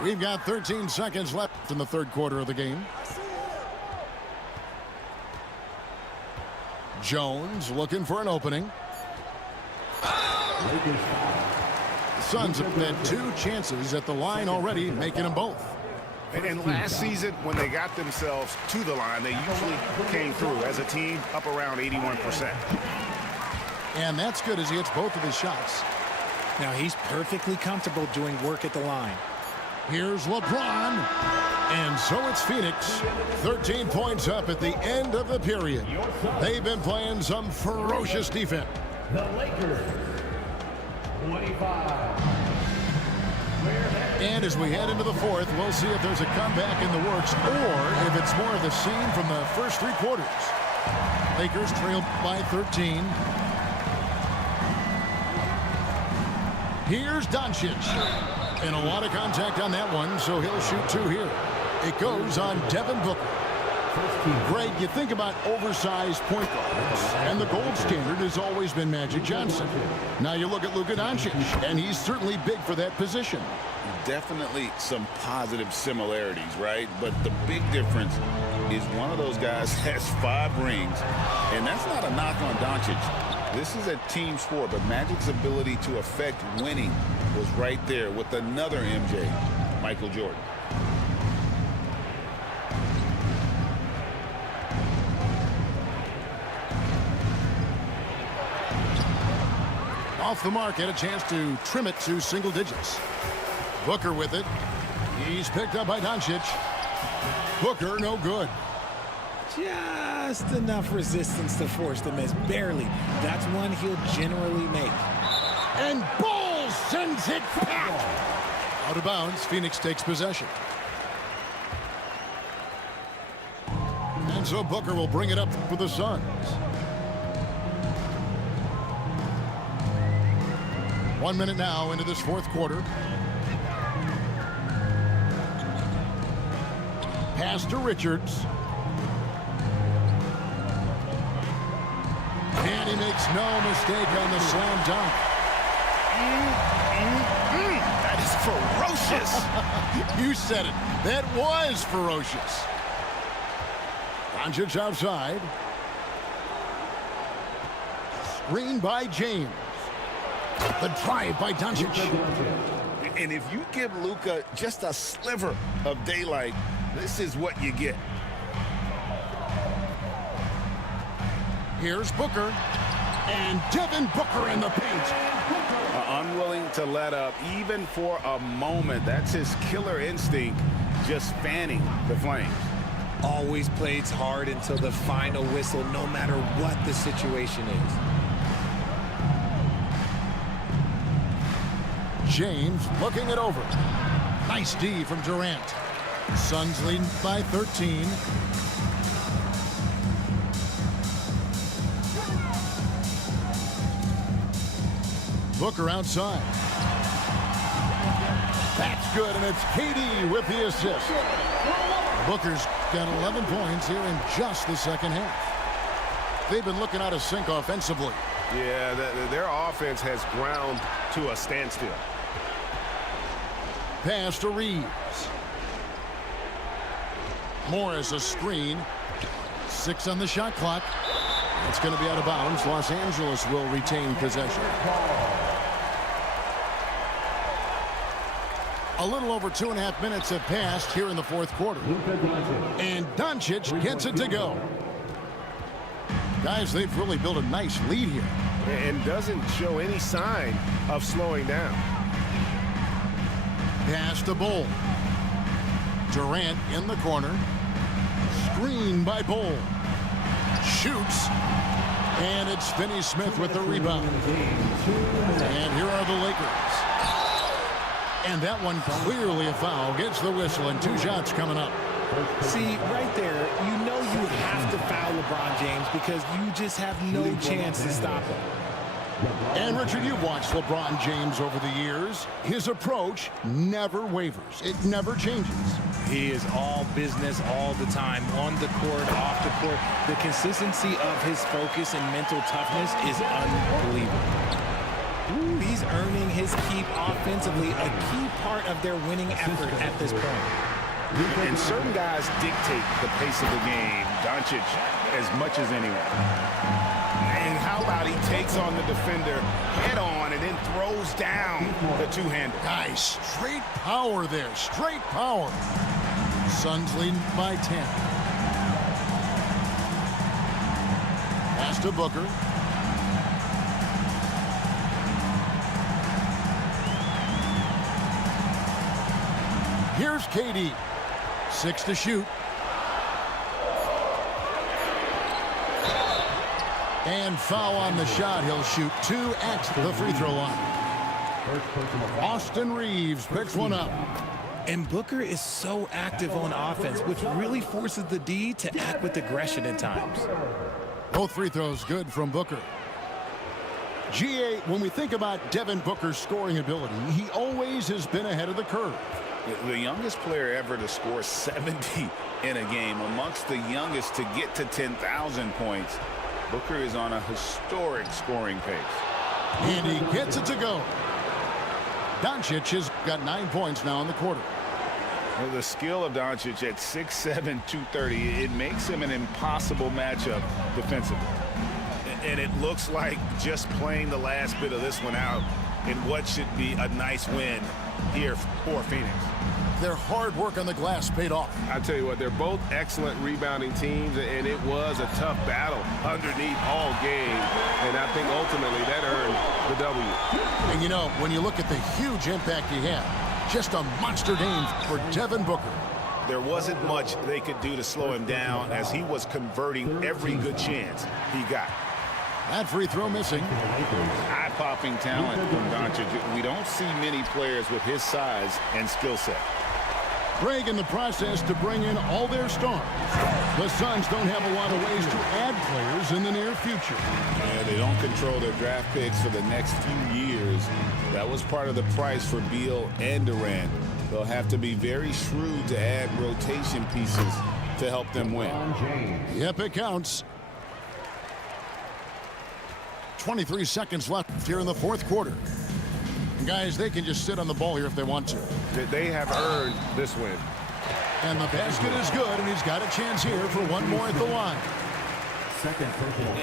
We've got 13 seconds left in the third quarter of the game. Jones looking for an opening. The Suns have had 2 chances at the line already, making them both. And last season, when they got themselves to the line, they usually came through as a team up around 81%. And that's good as he hits both of his shots. Now he's perfectly comfortable doing work at the line. Here's LeBron. And so it's Phoenix. 13 points up at the end of the period. They've been playing some ferocious defense. The Lakers, 25. And as we head into the fourth, we'll see if there's a comeback in the works or if it's more of the same from the first 3 quarters. Lakers trail by 13. Here's Doncic. And a lot of contact on that one, so he'll shoot 2 here. It goes on Devin Booker. Greg, you think about oversized point guards, and the gold standard has always been Magic Johnson. Now you look at Luka Doncic, and he's certainly big for that position. Definitely some positive similarities, right? But the big difference is one of those guys has 5 rings, and that's not a knock on Doncic. This is a team sport, but Magic's ability to affect winning was right there with another MJ, Michael Jordan. Off the mark, had a chance to trim it to single digits. Booker with it. He's picked up by Doncic. Booker, no good. just enough resistance to force the miss. Barely. That's one he'll generally make. And Bull sends it back. Out of bounds, Phoenix takes possession. And so Booker will bring it up for the Suns. 1 minute now into this fourth quarter. Pass to Richards. And he makes no mistake on the slam dunk. That is ferocious. You said it. That was ferocious. Doncic outside. Screen by James. The drive by Doncic. And if you give Luka just a sliver of daylight, this is what you get. Here's Booker. And Devin Booker in the paint. Unwilling to let up even for a moment. That's his killer instinct, just fanning the flames. Always plays hard until the final whistle, no matter what the situation is. James looking it over. Nice D from Durant. Suns leading by 13. Booker outside. That's good, and it's KD with the assist. Booker's got 11 points here in just the second half. They've been looking out of sync offensively. Yeah, their offense has ground to a standstill. Pass to Reeves. Morris a screen. 6 on the shot clock. It's going to be out of bounds. Los Angeles will retain possession. A little over 2.5 minutes have passed here in the fourth quarter. And Doncic gets it to go. Guys, they've really built a nice lead here. And doesn't show any sign of slowing down. Pass to Bull. Durant in the corner. Screen by Bull. Shoots. And it's Finney-Smith with the rebound. And here are the Lakers. And that one clearly a foul. Gets the whistle, and 2 shots coming up. See, right there, you know you have to foul LeBron James because you just have no chance to stop him. And Richard, you've watched LeBron James over the years. His approach never wavers. It never changes. He is all business all the time, on the court, off the court. The consistency of his focus and mental toughness is unbelievable. He's earning his keep offensively, a key part of their winning effort at this point. And certain guys dictate the pace of the game. Doncic as much as anyone. And how about he takes on the defender head on and then throws down the two-hander. Guys, straight power there. Straight power. Suns leading by 10. Pass to Booker. Here's KD. 6 to shoot. And foul on the shot. He'll shoot 2 at the free throw line. Austin Reeves picks one up. And Booker is so active on offense, which really forces the D to act with aggression at times. Both free throws good from Booker. GA, when we think about Devin Booker's scoring ability, he always has been ahead of the curve. The youngest player ever to score 70 in a game, amongst the youngest to get to 10,000 points. Booker is on a historic scoring pace. And he gets it to go. Doncic has got 9 points now in the quarter. Well, the skill of Doncic at 6'7", 230, it makes him an impossible matchup defensively. And it looks like just playing the last bit of this one out in what should be a nice win here for Phoenix. Their hard work on the glass paid off. I tell you what, they're both excellent rebounding teams, and it was a tough battle underneath all game. And I think ultimately that earned the W. And you know, when you look at the huge impact he had, just a monster game for Devin Booker. there wasn't much they could do to slow him down as he was converting every good chance he got. That free throw missing. Eye-popping talent from Doncic. We don't see many players with his size and skill set. Greg in the process to bring in all their stars. The Suns don't have a lot of ways to add players in the near future. Yeah, they don't control their draft picks for the next few years. That was part of the price for Beal and Durant. They'll have to be very shrewd to add rotation pieces to help them win. Yep, it counts. 23 seconds left here in the fourth quarter. Guys, they can just sit on the ball here if they want to. They have earned this win. And the basket is good, and he's got a chance here for one more at the line.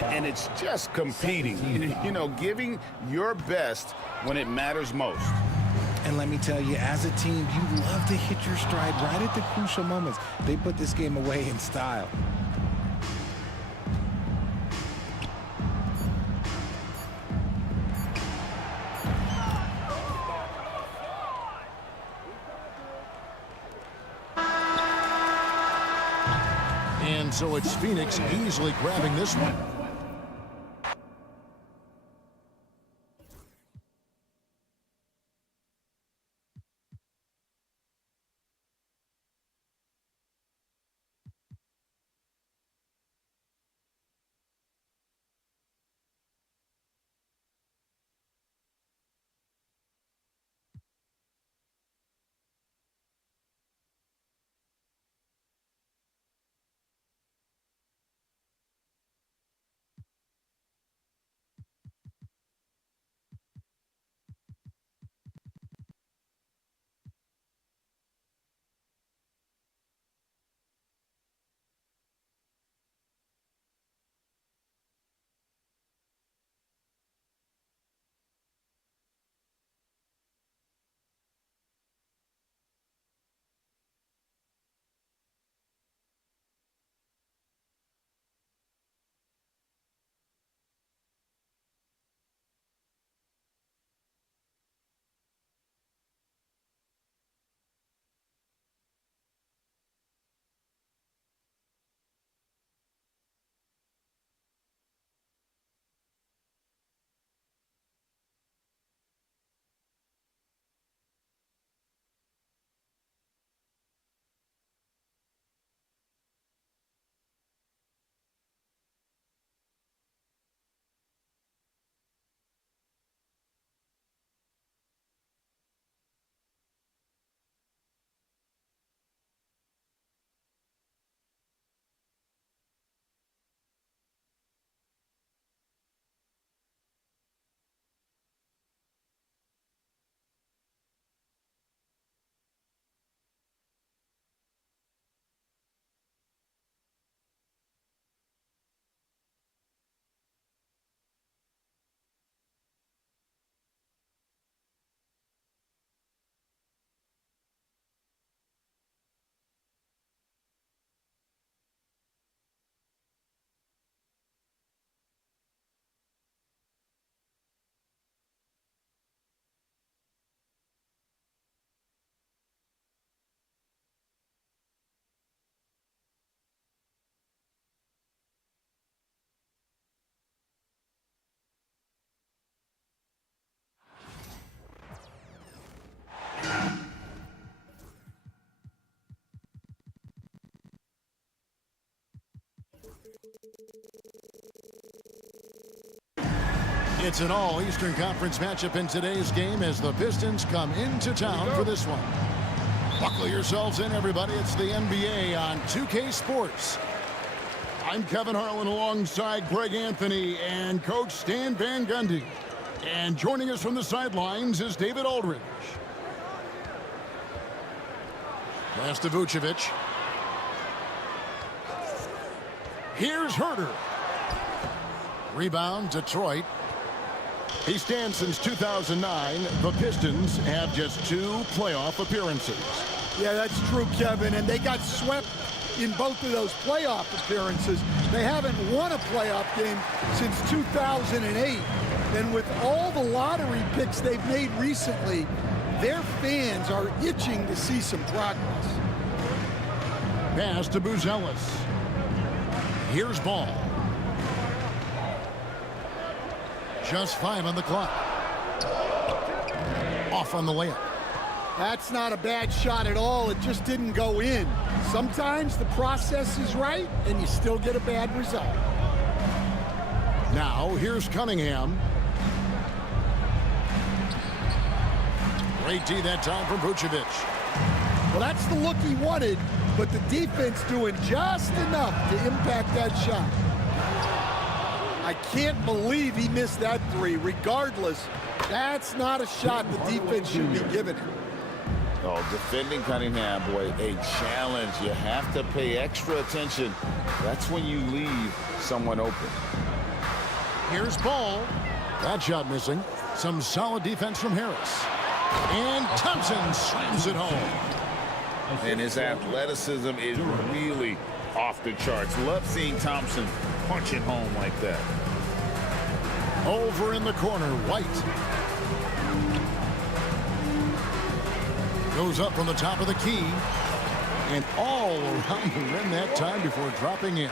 And it's just competing, you know, giving your best when it matters most. And let me tell you, as a team, you love to hit your stride right at the crucial moments. They put this game away in style. And so it's Phoenix easily grabbing this one. It's an all-Eastern Conference matchup in today's game as the Pistons come into town for this one. Buckle yourselves in, everybody. It's the NBA on 2K Sports. I'm Kevin Harlan alongside Greg Anthony and Coach Stan Van Gundy. And joining us from the sidelines is David Aldridge. Pass to Vucevic. Here's Herter. Rebound, Detroit. He stands since 2009. The Pistons have just 2 playoff appearances. Yeah, that's true, Kevin. And they got swept in both of those playoff appearances. They haven't won a playoff game since 2008. And with all the lottery picks they've made recently, their fans are itching to see some progress. Pass to Buzelis. Here's Ball. Just 5 on the clock. Off on the layup. That's not a bad shot at all. It just didn't go in. Sometimes the process is right, and you still get a bad result. Now, here's Cunningham. Great D that time from Vucevic. Well, that's the look he wanted, but the defense doing just enough to impact that shot. I can't believe he missed that three. Regardless, that's not a shot the defense should be giving him. Oh, defending Cunningham, boy, a challenge. You have to pay extra attention. That's when you leave someone open. Here's Ball. That shot missing. Some solid defense from Harris. And Thompson slams it home. And his athleticism is really off the charts. Love seeing Thompson punch it home like that. Over in the corner, White. Goes up from the top of the key. And all around the rim that time before dropping in.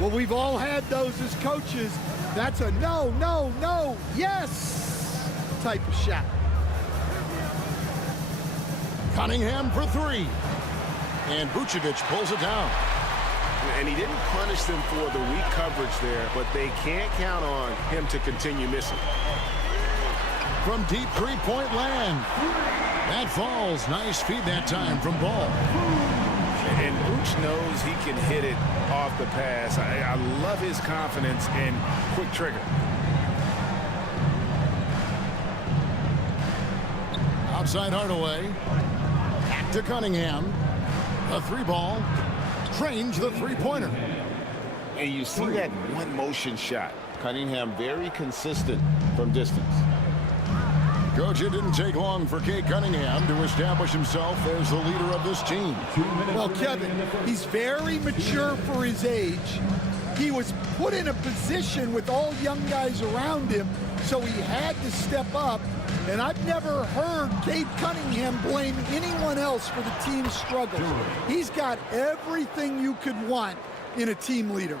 Well, we've all had those as coaches. That's a no, no, no, yes type of shot. Cunningham for 3. And Vucevic pulls it down. And he didn't punish them for the weak coverage there, but they can't count on him to continue missing. From deep three-point land. That falls. Nice feed that time from Ball. And Vooch knows he can hit it off the pass. I love his confidence and quick trigger. Outside Hardaway. Back to Cunningham. A 3-ball. Trains the three-pointer. And you see that one motion shot. Cunningham very consistent from distance. Coach, it didn't take long for Cade Cunningham to establish himself as the leader of this team. Well, Kevin, he's very mature for his age. He was put in a position with all young guys around him, so he had to step up. And I've never heard Cade Cunningham blame anyone else for the team's struggles. He's got everything you could want in a team leader.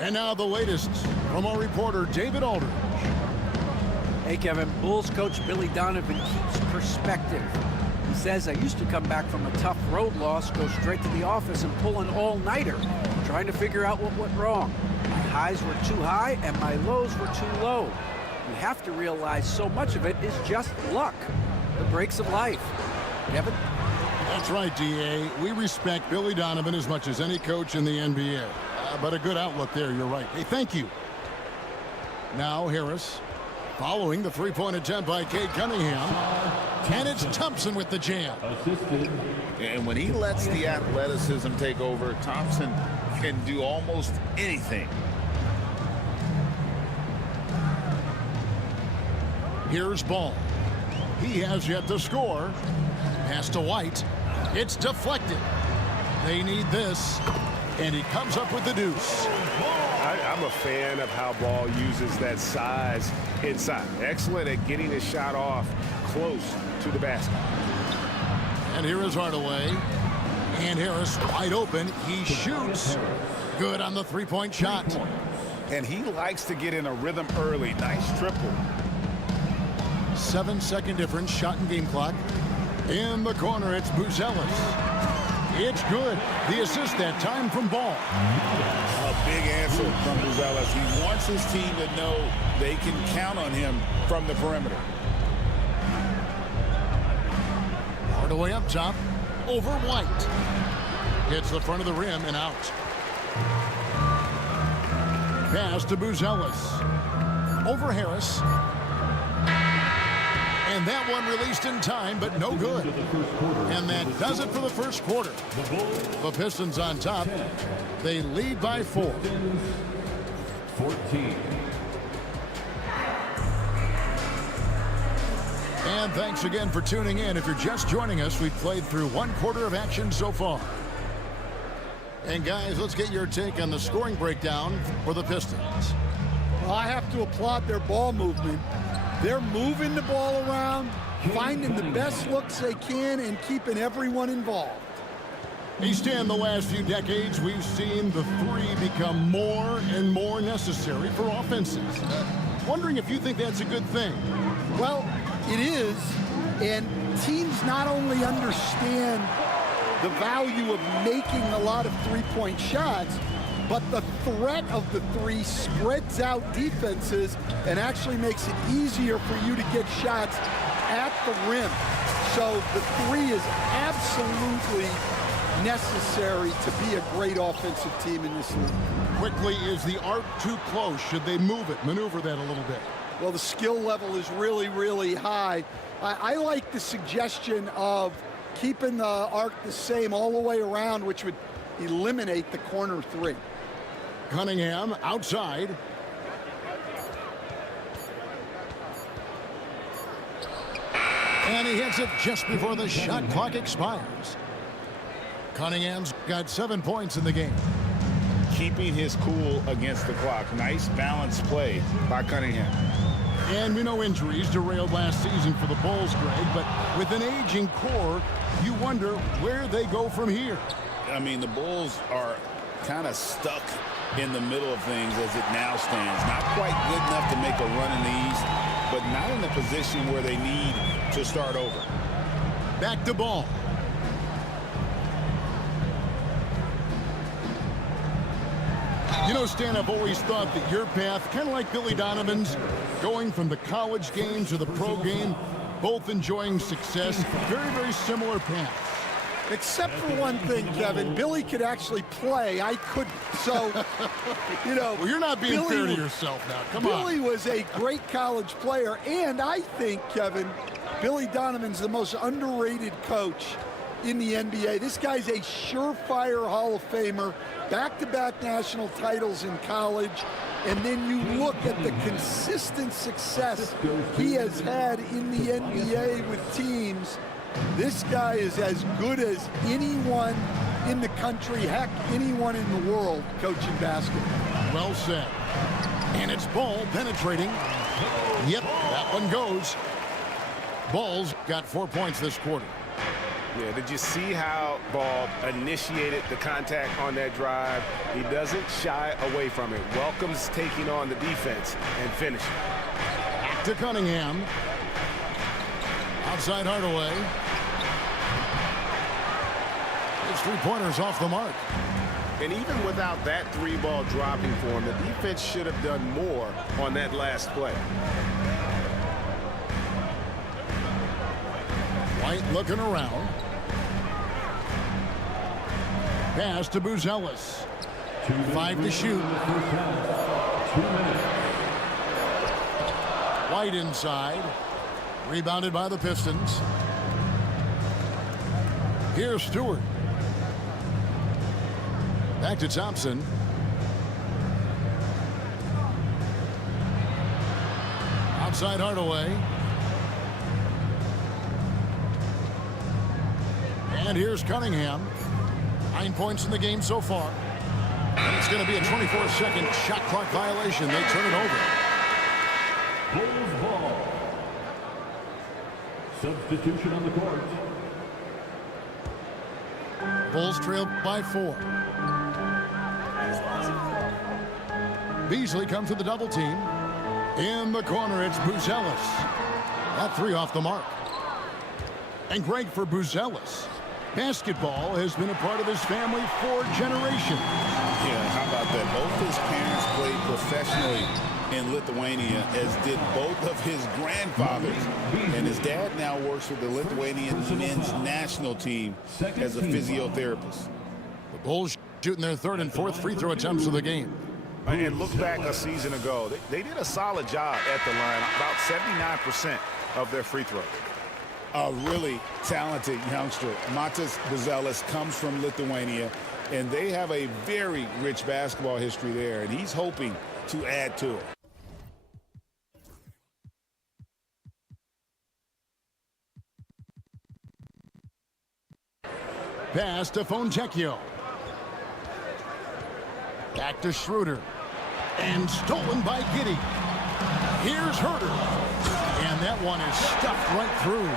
And now the latest from our reporter, David Aldridge. Hey, Kevin, Bulls coach Billy Donovan keeps perspective. He says, I used to come back from a tough road loss, go straight to the office and pull an all-nighter, trying to figure out what went wrong. My highs were too high and my lows were too low. You have to realize so much of it is just luck, the breaks of life. Kevin? That's right, D.A. We respect Billy Donovan as much as any coach in the NBA. But a good outlook there, you're right. Hey, thank you. Now Harris. Following the three-point attempt by Cade Cunningham. And it's Thompson with the jam. And when he lets the athleticism take over, Thompson can do almost anything. Here's Ball. He has yet to score. Pass to White. It's deflected. They need this. And he comes up with the deuce. I'm a fan of how Ball uses that size inside. Excellent at getting his shot off close to the basket. And here is Hardaway. And Harris wide open. He shoots. Good on the three-point shot. And he likes to get in a rhythm early. Nice triple. 7-second difference. Shot and game clock. In the corner, it's Buzelis. It's good. The assist that time from Ball. A big answer from Buzelis. He wants his team to know they can count on him from the perimeter. Hardaway up top. Over White. Hits the front of the rim and out. Pass to Buzelis. Over Harris. And that one released in time, but no good. And that does it for the first quarter. The Pistons on top. They lead by 4. 14. And thanks again for tuning in. If you're just joining us, we've played through 1 quarter of action so far. And guys, let's get your take on the scoring breakdown for the Pistons. Well, I have to applaud their ball movement. They're moving the ball around, finding the best looks they can, and keeping everyone involved. Hey, Stan, the last few decades, we've seen the three become more and more necessary for offenses. Wondering if you think that's a good thing. Well, it is, and teams not only understand the value of making a lot of three-point shots, but the threat of the three spreads out defenses and actually makes it easier for you to get shots at the rim. So the three is absolutely necessary to be a great offensive team in this league. Quickly, is the arc too close? Should they move it, maneuver that a little bit? Well, the skill level is really, really high. I like the suggestion of keeping the arc the same all the way around, which would eliminate the corner three. Cunningham outside. And he hits it just before the shot clock expires. Cunningham's got 7 points in the game. Keeping his cool against the clock. Nice balanced play by Cunningham. And we know injuries derailed last season for the Bulls, Greg, but with an aging core, you wonder where they go from here. I mean, the Bulls are kind of stuck in the middle of things as it now stands. Not quite good enough to make a run in the East, but not in a position where they need to start over. Back to Ball. You know, Stan, I've always thought that your path, kind of like Billy Donovan's, going from the college game to the pro game, both enjoying success, very, very similar paths. Except for one thing, Kevin, Billy could actually play. I couldn't. So, you know. Well, you're not being Billy, fair to yourself now. Come on. Billy was a great college player, and I think, Kevin, Billy Donovan's the most underrated coach in the NBA. This guy's a surefire Hall of Famer, back-to-back national titles in college, and then you look at the consistent success he has had in the NBA with teams. This guy is as good as anyone in the country, heck, anyone in the world coaching basketball. Well said. And it's Ball penetrating. Yep, that one goes. Ball's got 4 points this quarter. Yeah, did you see how Ball initiated the contact on that drive? He doesn't shy away from it. Welcomes taking on the defense and finishing. Back to Cunningham. Outside Hardaway. His three-pointers off the mark. And even without that three-ball dropping for him, the defense should have done more on that last play. White looking around. Pass to Buzelis. 5 to shoot. White inside. Rebounded by the Pistons. Here's Stewart. Back to Thompson. Outside Hardaway. And here's Cunningham. 9 points in the game so far. And it's going to be a 24-second shot clock violation. They turn it over. Bulls ball. Substitution on the court. Bulls trail by 4. Beasley comes with the double team. In the corner, it's Buzelis. That three off the mark. And Greg, for Buzelis, basketball has been a part of his family for generations. Yeah, how about that? Both his parents played professionally in Lithuania, as did both of his grandfathers. And his dad now works with the Lithuanian men's national team as a physiotherapist. The Bulls shooting their third and fourth free throw attempts of the game. And look back a season ago. They did a solid job at the line, about 79% of their free throws. A really talented youngster. Matas Buzelis comes from Lithuania, and they have a very rich basketball history there, and he's hoping to add to it. Pass to Fontecchio. Back to Schroeder. And stolen by Giddey. Here's Herter. And that one is stuffed right through.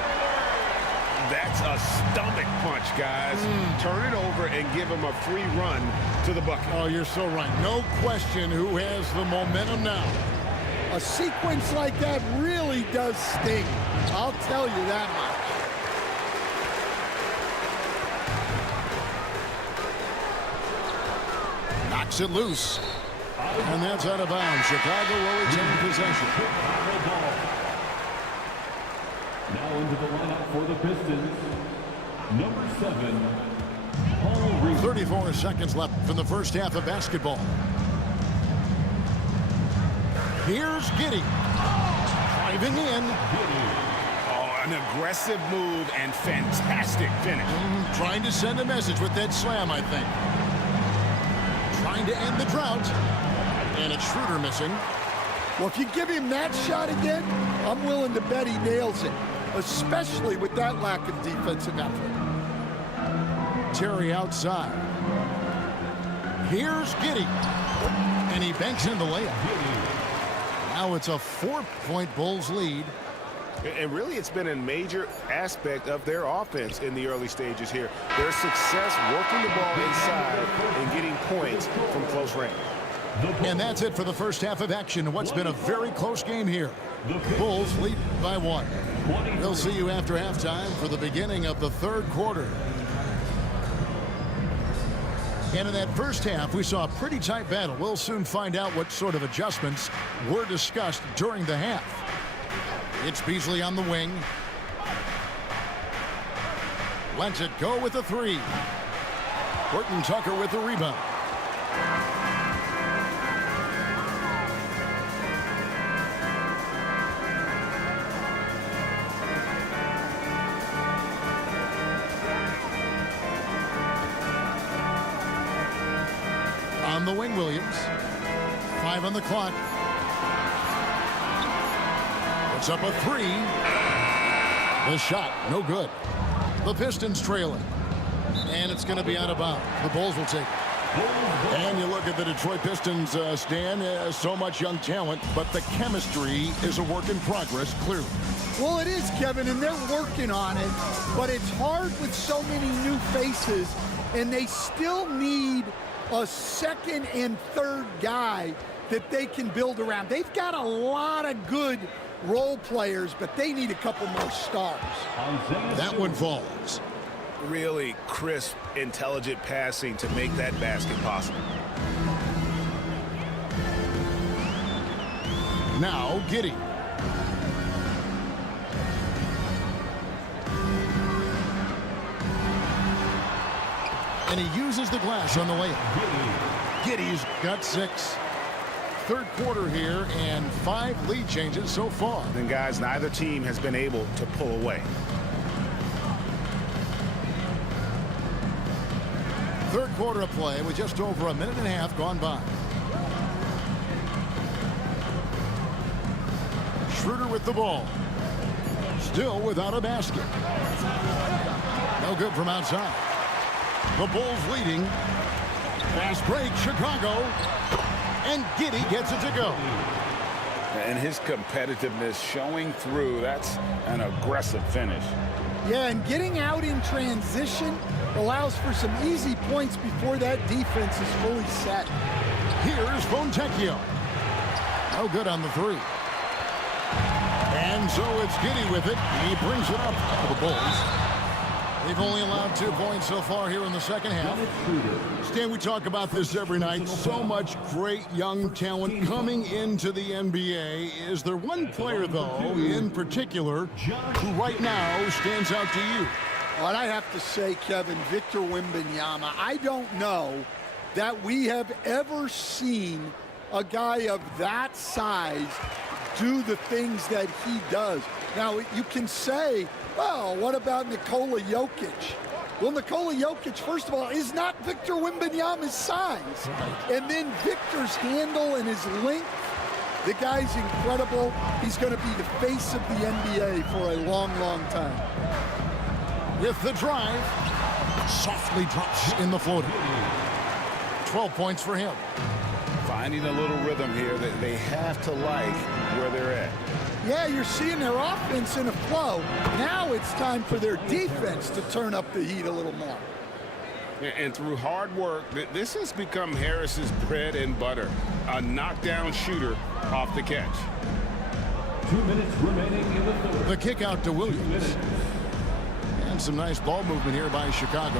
That's a stomach punch, guys. Turn it over and give him a free run to the bucket. Oh, you're so right. No question who has the momentum now. A sequence like that really does sting. I'll tell you that much. Knocks it loose. And that's out of bounds. Chicago will retain possession. Now into the lineup for the Pistons, number 7, Paul Reed. 34 seconds left in the first half of basketball. Here's Giddey. Driving in. Oh, an aggressive move and fantastic finish. Trying to send a message with that slam, I think. Trying to end the drought. And it's Schroeder missing. Well, if you give him that shot again, I'm willing to bet he nails it, especially with that lack of defensive effort. Terry outside. Here's Giddey. And he banks in the layup. Now it's a 4-point Bulls lead. And really, it's been a major aspect of their offense in the early stages here. Their success working the ball inside and getting points from close range. And that's it for the first half of action. What's been a very close game here. Bulls lead by 1. We'll see you after halftime for the beginning of the third quarter. And in that first half, we saw a pretty tight battle. We'll soon find out what sort of adjustments were discussed during the half. It's Beasley on the wing. Lets it go with a 3. Horton Tucker with the rebound. On the wing, Williams. 5 on the clock. It's up a 3. The shot, no good. The Pistons trailing. And it's going to be out of bounds. The Bulls will take it. And you look at the Detroit Pistons, Stan, so much young talent, but the chemistry is a work in progress, clearly. Well, it is, Kevin, and they're working on it, but it's hard with so many new faces, and they still need a second and third guy that they can build around. They've got a lot of good role players, but they need a couple more stars. That one falls. Really crisp, intelligent passing to make that basket possible. Now Giddey. And he uses the glass on the layup. Giddey's got 6. Third quarter here and 5 lead changes so far. And guys, neither team has been able to pull away. Third quarter of play with just over a minute and a half gone by. Schroeder with the ball. Still without a basket. No good from outside. The Bulls leading. Fast break, Chicago. And Giddey gets it to go. And his competitiveness showing through. That's an aggressive finish. Yeah, and getting out in transition allows for some easy points before that defense is fully set. Here's Fontecchio. No good on the 3. And so it's Giddey with it. He brings it up for the Bulls. They've only allowed 2 points so far here in the second half. Stan, we talk about this every night. So much great young talent coming into the NBA. Is there one player, though, in particular, who right now stands out to you? Well, I have to say, Kevin, Victor Wembanyama. I don't know that we have ever seen a guy of that size do the things that he does. Now, you can say, well, what about Nikola Jokic? Well, Nikola Jokic, first of all, is not Victor Wembanyama's size. And then Victor's handle and his length, the guy's incredible. He's going to be the face of the NBA for a long, long time. With the drive, softly drops in the floater. 12 points for him. Finding a little rhythm here that they have to like where they're at. Yeah, you're seeing their offense in a flow. Now it's time for their defense to turn up the heat a little more. And through hard work, this has become Harris's bread and butter. A knockdown shooter off the catch. 2 minutes remaining in the third. The kick out to Williams. And some nice ball movement here by Chicago.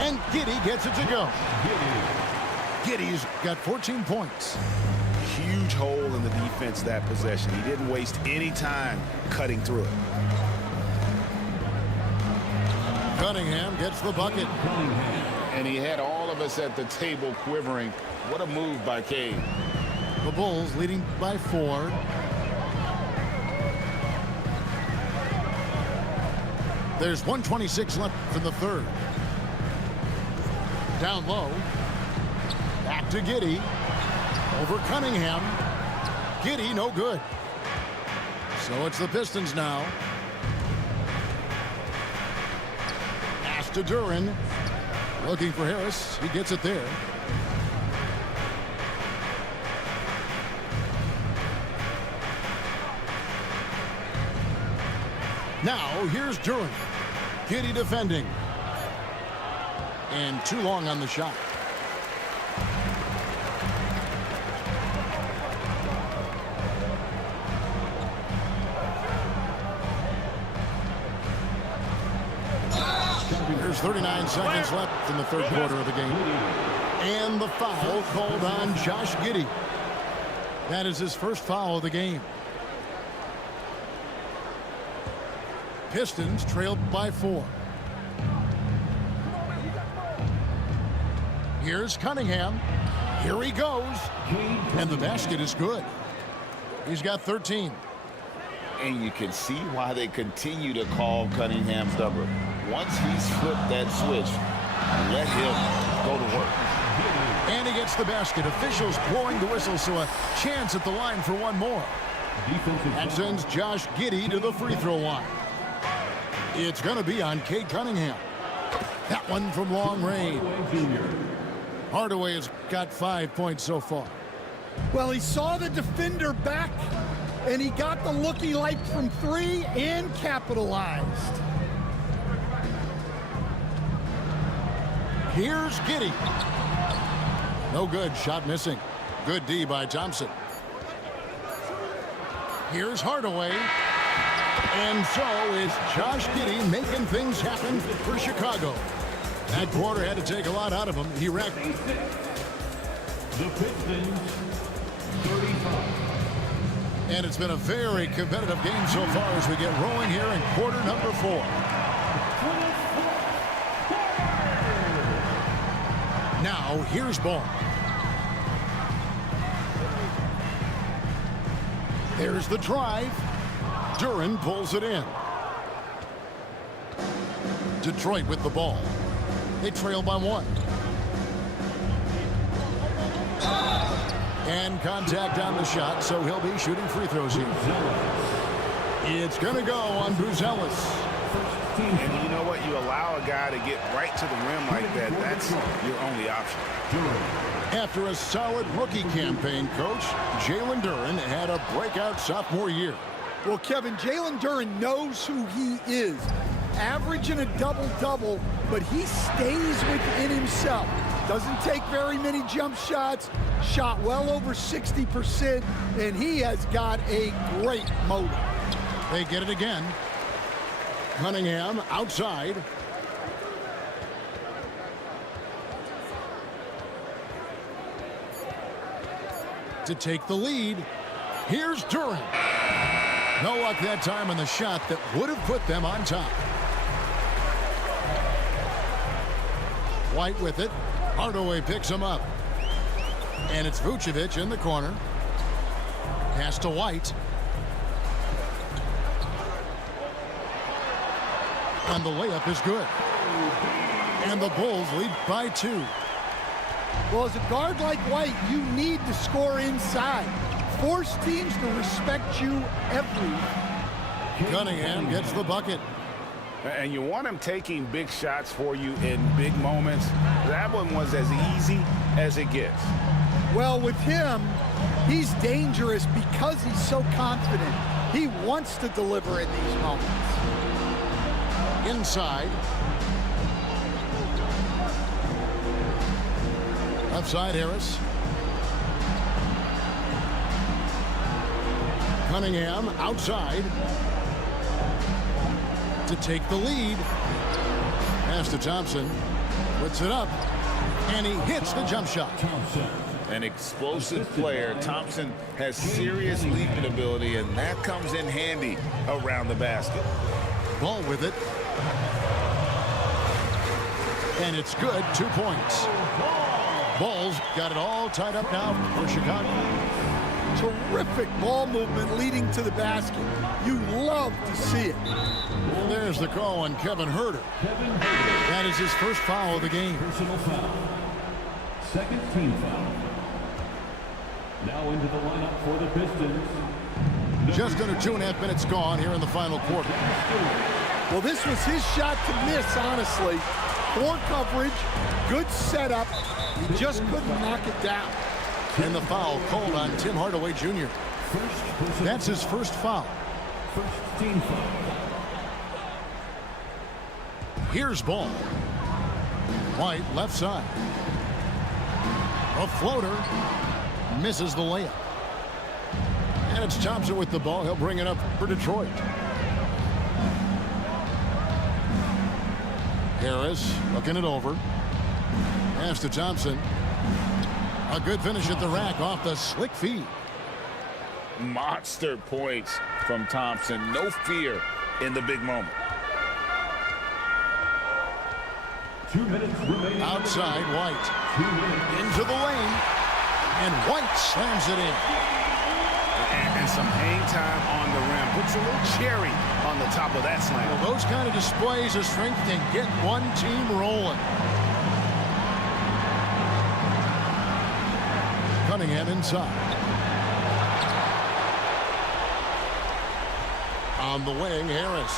And Giddey gets it to go. Giddey's got 14 points. Huge hole in the defense that possession. He didn't waste any time cutting through it. Cunningham gets the bucket. And he had all of us at the table quivering. What a move by Cade. The Bulls leading by 4. There's 1:26 left in the third. Down low. Back to Giddey. Over Cunningham. Giddey no good. So it's the Pistons now. Pass to Duren. Looking for Harris. He gets it there. Now here's Duren. Giddey defending. And too long on the shot. There's 39 seconds left in the third quarter of the game. And the foul called on Josh Giddey. That is his first foul of the game. Pistons trailed by 4. Here's Cunningham. Here he goes. And the basket is good. He's got 13. And you can see why they continue to call Cunningham's number. Once he's flipped that switch, let him go to work. And he gets the basket. Officials blowing the whistle, so a chance at the line for one more. That sends Josh Giddey to the free throw line. It's going to be on Cade Cunningham. That one from long range. Hardaway has got 5 points so far. Well, he saw the defender back, and he got the look he liked from 3 and capitalized. Here's Giddey. No good. Shot missing. Good D by Thompson. Here's Hardaway. And so is Josh Giddey making things happen for Chicago. That quarter had to take a lot out of him. He wrecked. The Pistons, 35. And it's been a very competitive game so far as we get rolling here in quarter number 4. Now, here's Ball. There's the drive. Duren pulls it in. Detroit with the ball. They trail by 1. And contact on the shot, so he'll be shooting free throws here. It's going to go on Buzelis. And you know what? You allow a guy to get right to the rim like that. That's your only option. After a solid rookie campaign, Coach, Jalen Duren had a breakout sophomore year. Well, Kevin, Jalen Duren knows who he is. Averaging a double-double, but he stays within himself. Doesn't take very many jump shots, shot well over 60%, and he has got a great motor. They get it again. Cunningham outside. To take the lead, here's Duren. No luck that time on the shot that would have put them on top. White with it. Hardaway picks him up. And it's Vucevic in the corner. Pass to White. And the layup is good. And the Bulls lead by 2. Well, as a guard like White, you need to score inside. Force teams to respect you every. Cunningham gets the bucket. And you want him taking big shots for you in big moments. That one was as easy as it gets. Well, with him, he's dangerous because he's so confident. He wants to deliver in these moments. Inside. Left side, Harris. Cunningham outside to take the lead. Pass to Thompson. Puts it up. And he hits the jump shot. An explosive player. Thompson has serious leaping ability, and that comes in handy around the basket. Ball with it. And it's good. 2 points. Ball's got it all tied up now for Chicago. Terrific ball movement leading to the basket. You love to see it. And there's the call on Kevin Huerter. That is his first foul of the game. Personal foul. Second team foul. Now into the lineup for the Pistons. Just under 2.5 minutes gone here in the final quarter. Well, this was his shot to miss, honestly. Poor coverage, good setup. He just couldn't knock it down. And the foul called on Tim Hardaway Jr. That's his first foul. First team foul. Here's Ball. White, left side. A floater. Misses the layup. And it's Thompson with the ball. He'll bring it up for Detroit. Harris looking it over. Pass to Thompson. A good finish at the rack off the slick feed. Monster points from Thompson. No fear in the big moment. 2 minutes remaining. Outside, White. Into the lane. And White slams it in. And some hang time on the rim. Puts a little cherry on the top of that slam. Well, those kind of displays of strength can get one team rolling. Cunningham inside. On the wing, Harris.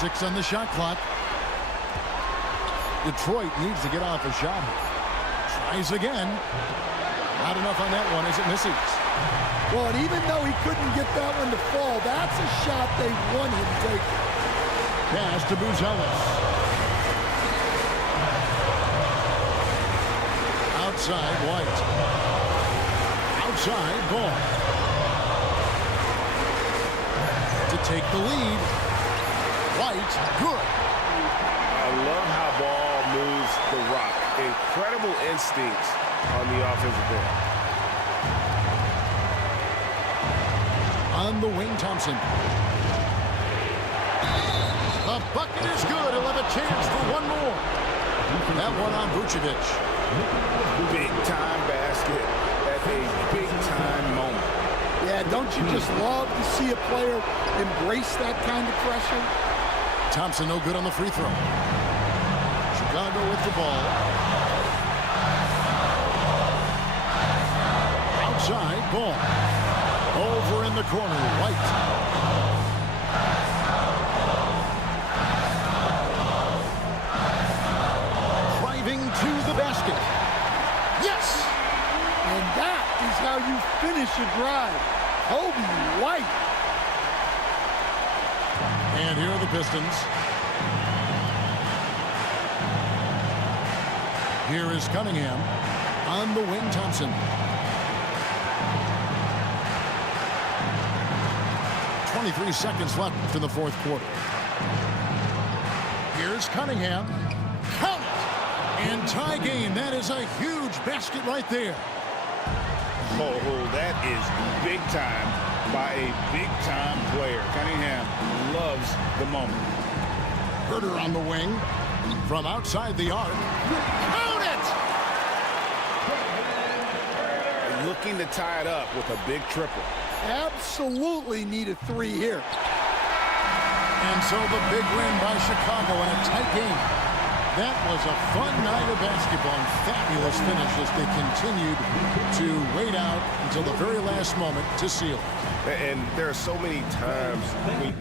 6 on the shot clock. Detroit needs to get off a shot. Tries again. Not enough on that one as it misses. Well, and even though he couldn't get that one to fall, that's a shot they want him taking. Pass to Buzelis. Outside, White. Outside, Ball. To take the lead. White, good. I love how Ball moves the rock. Incredible instincts on the offensive end. On the wing, Thompson. The bucket is good. He'll have a chance for one more. That one on Vucevic. Big-time basket at a big-time moment. Yeah, don't you just love to see a player embrace that kind of pressure? Thompson no good on the free throw. Chicago with the ball. Outside, Ball. Over in the corner, White. Driving to the basket. Yes! And that is how you finish a drive. Kobe White. And here are the Pistons. Here is Cunningham. On the wing, Thompson. 23 seconds left in the fourth quarter. Here's Cunningham. Count it! And tie game. That is a huge basket right there. Oh, that is big time by a big-time player. Cunningham loves the moment. Huerter on the wing. From outside the arc. Count it! Looking to tie it up with a big triple. Absolutely need a 3 here. And so the big win by Chicago in a tight game. That was a fun night of basketball and fabulous finish as they continued to wait out until the very last moment to seal it. And there are so many times we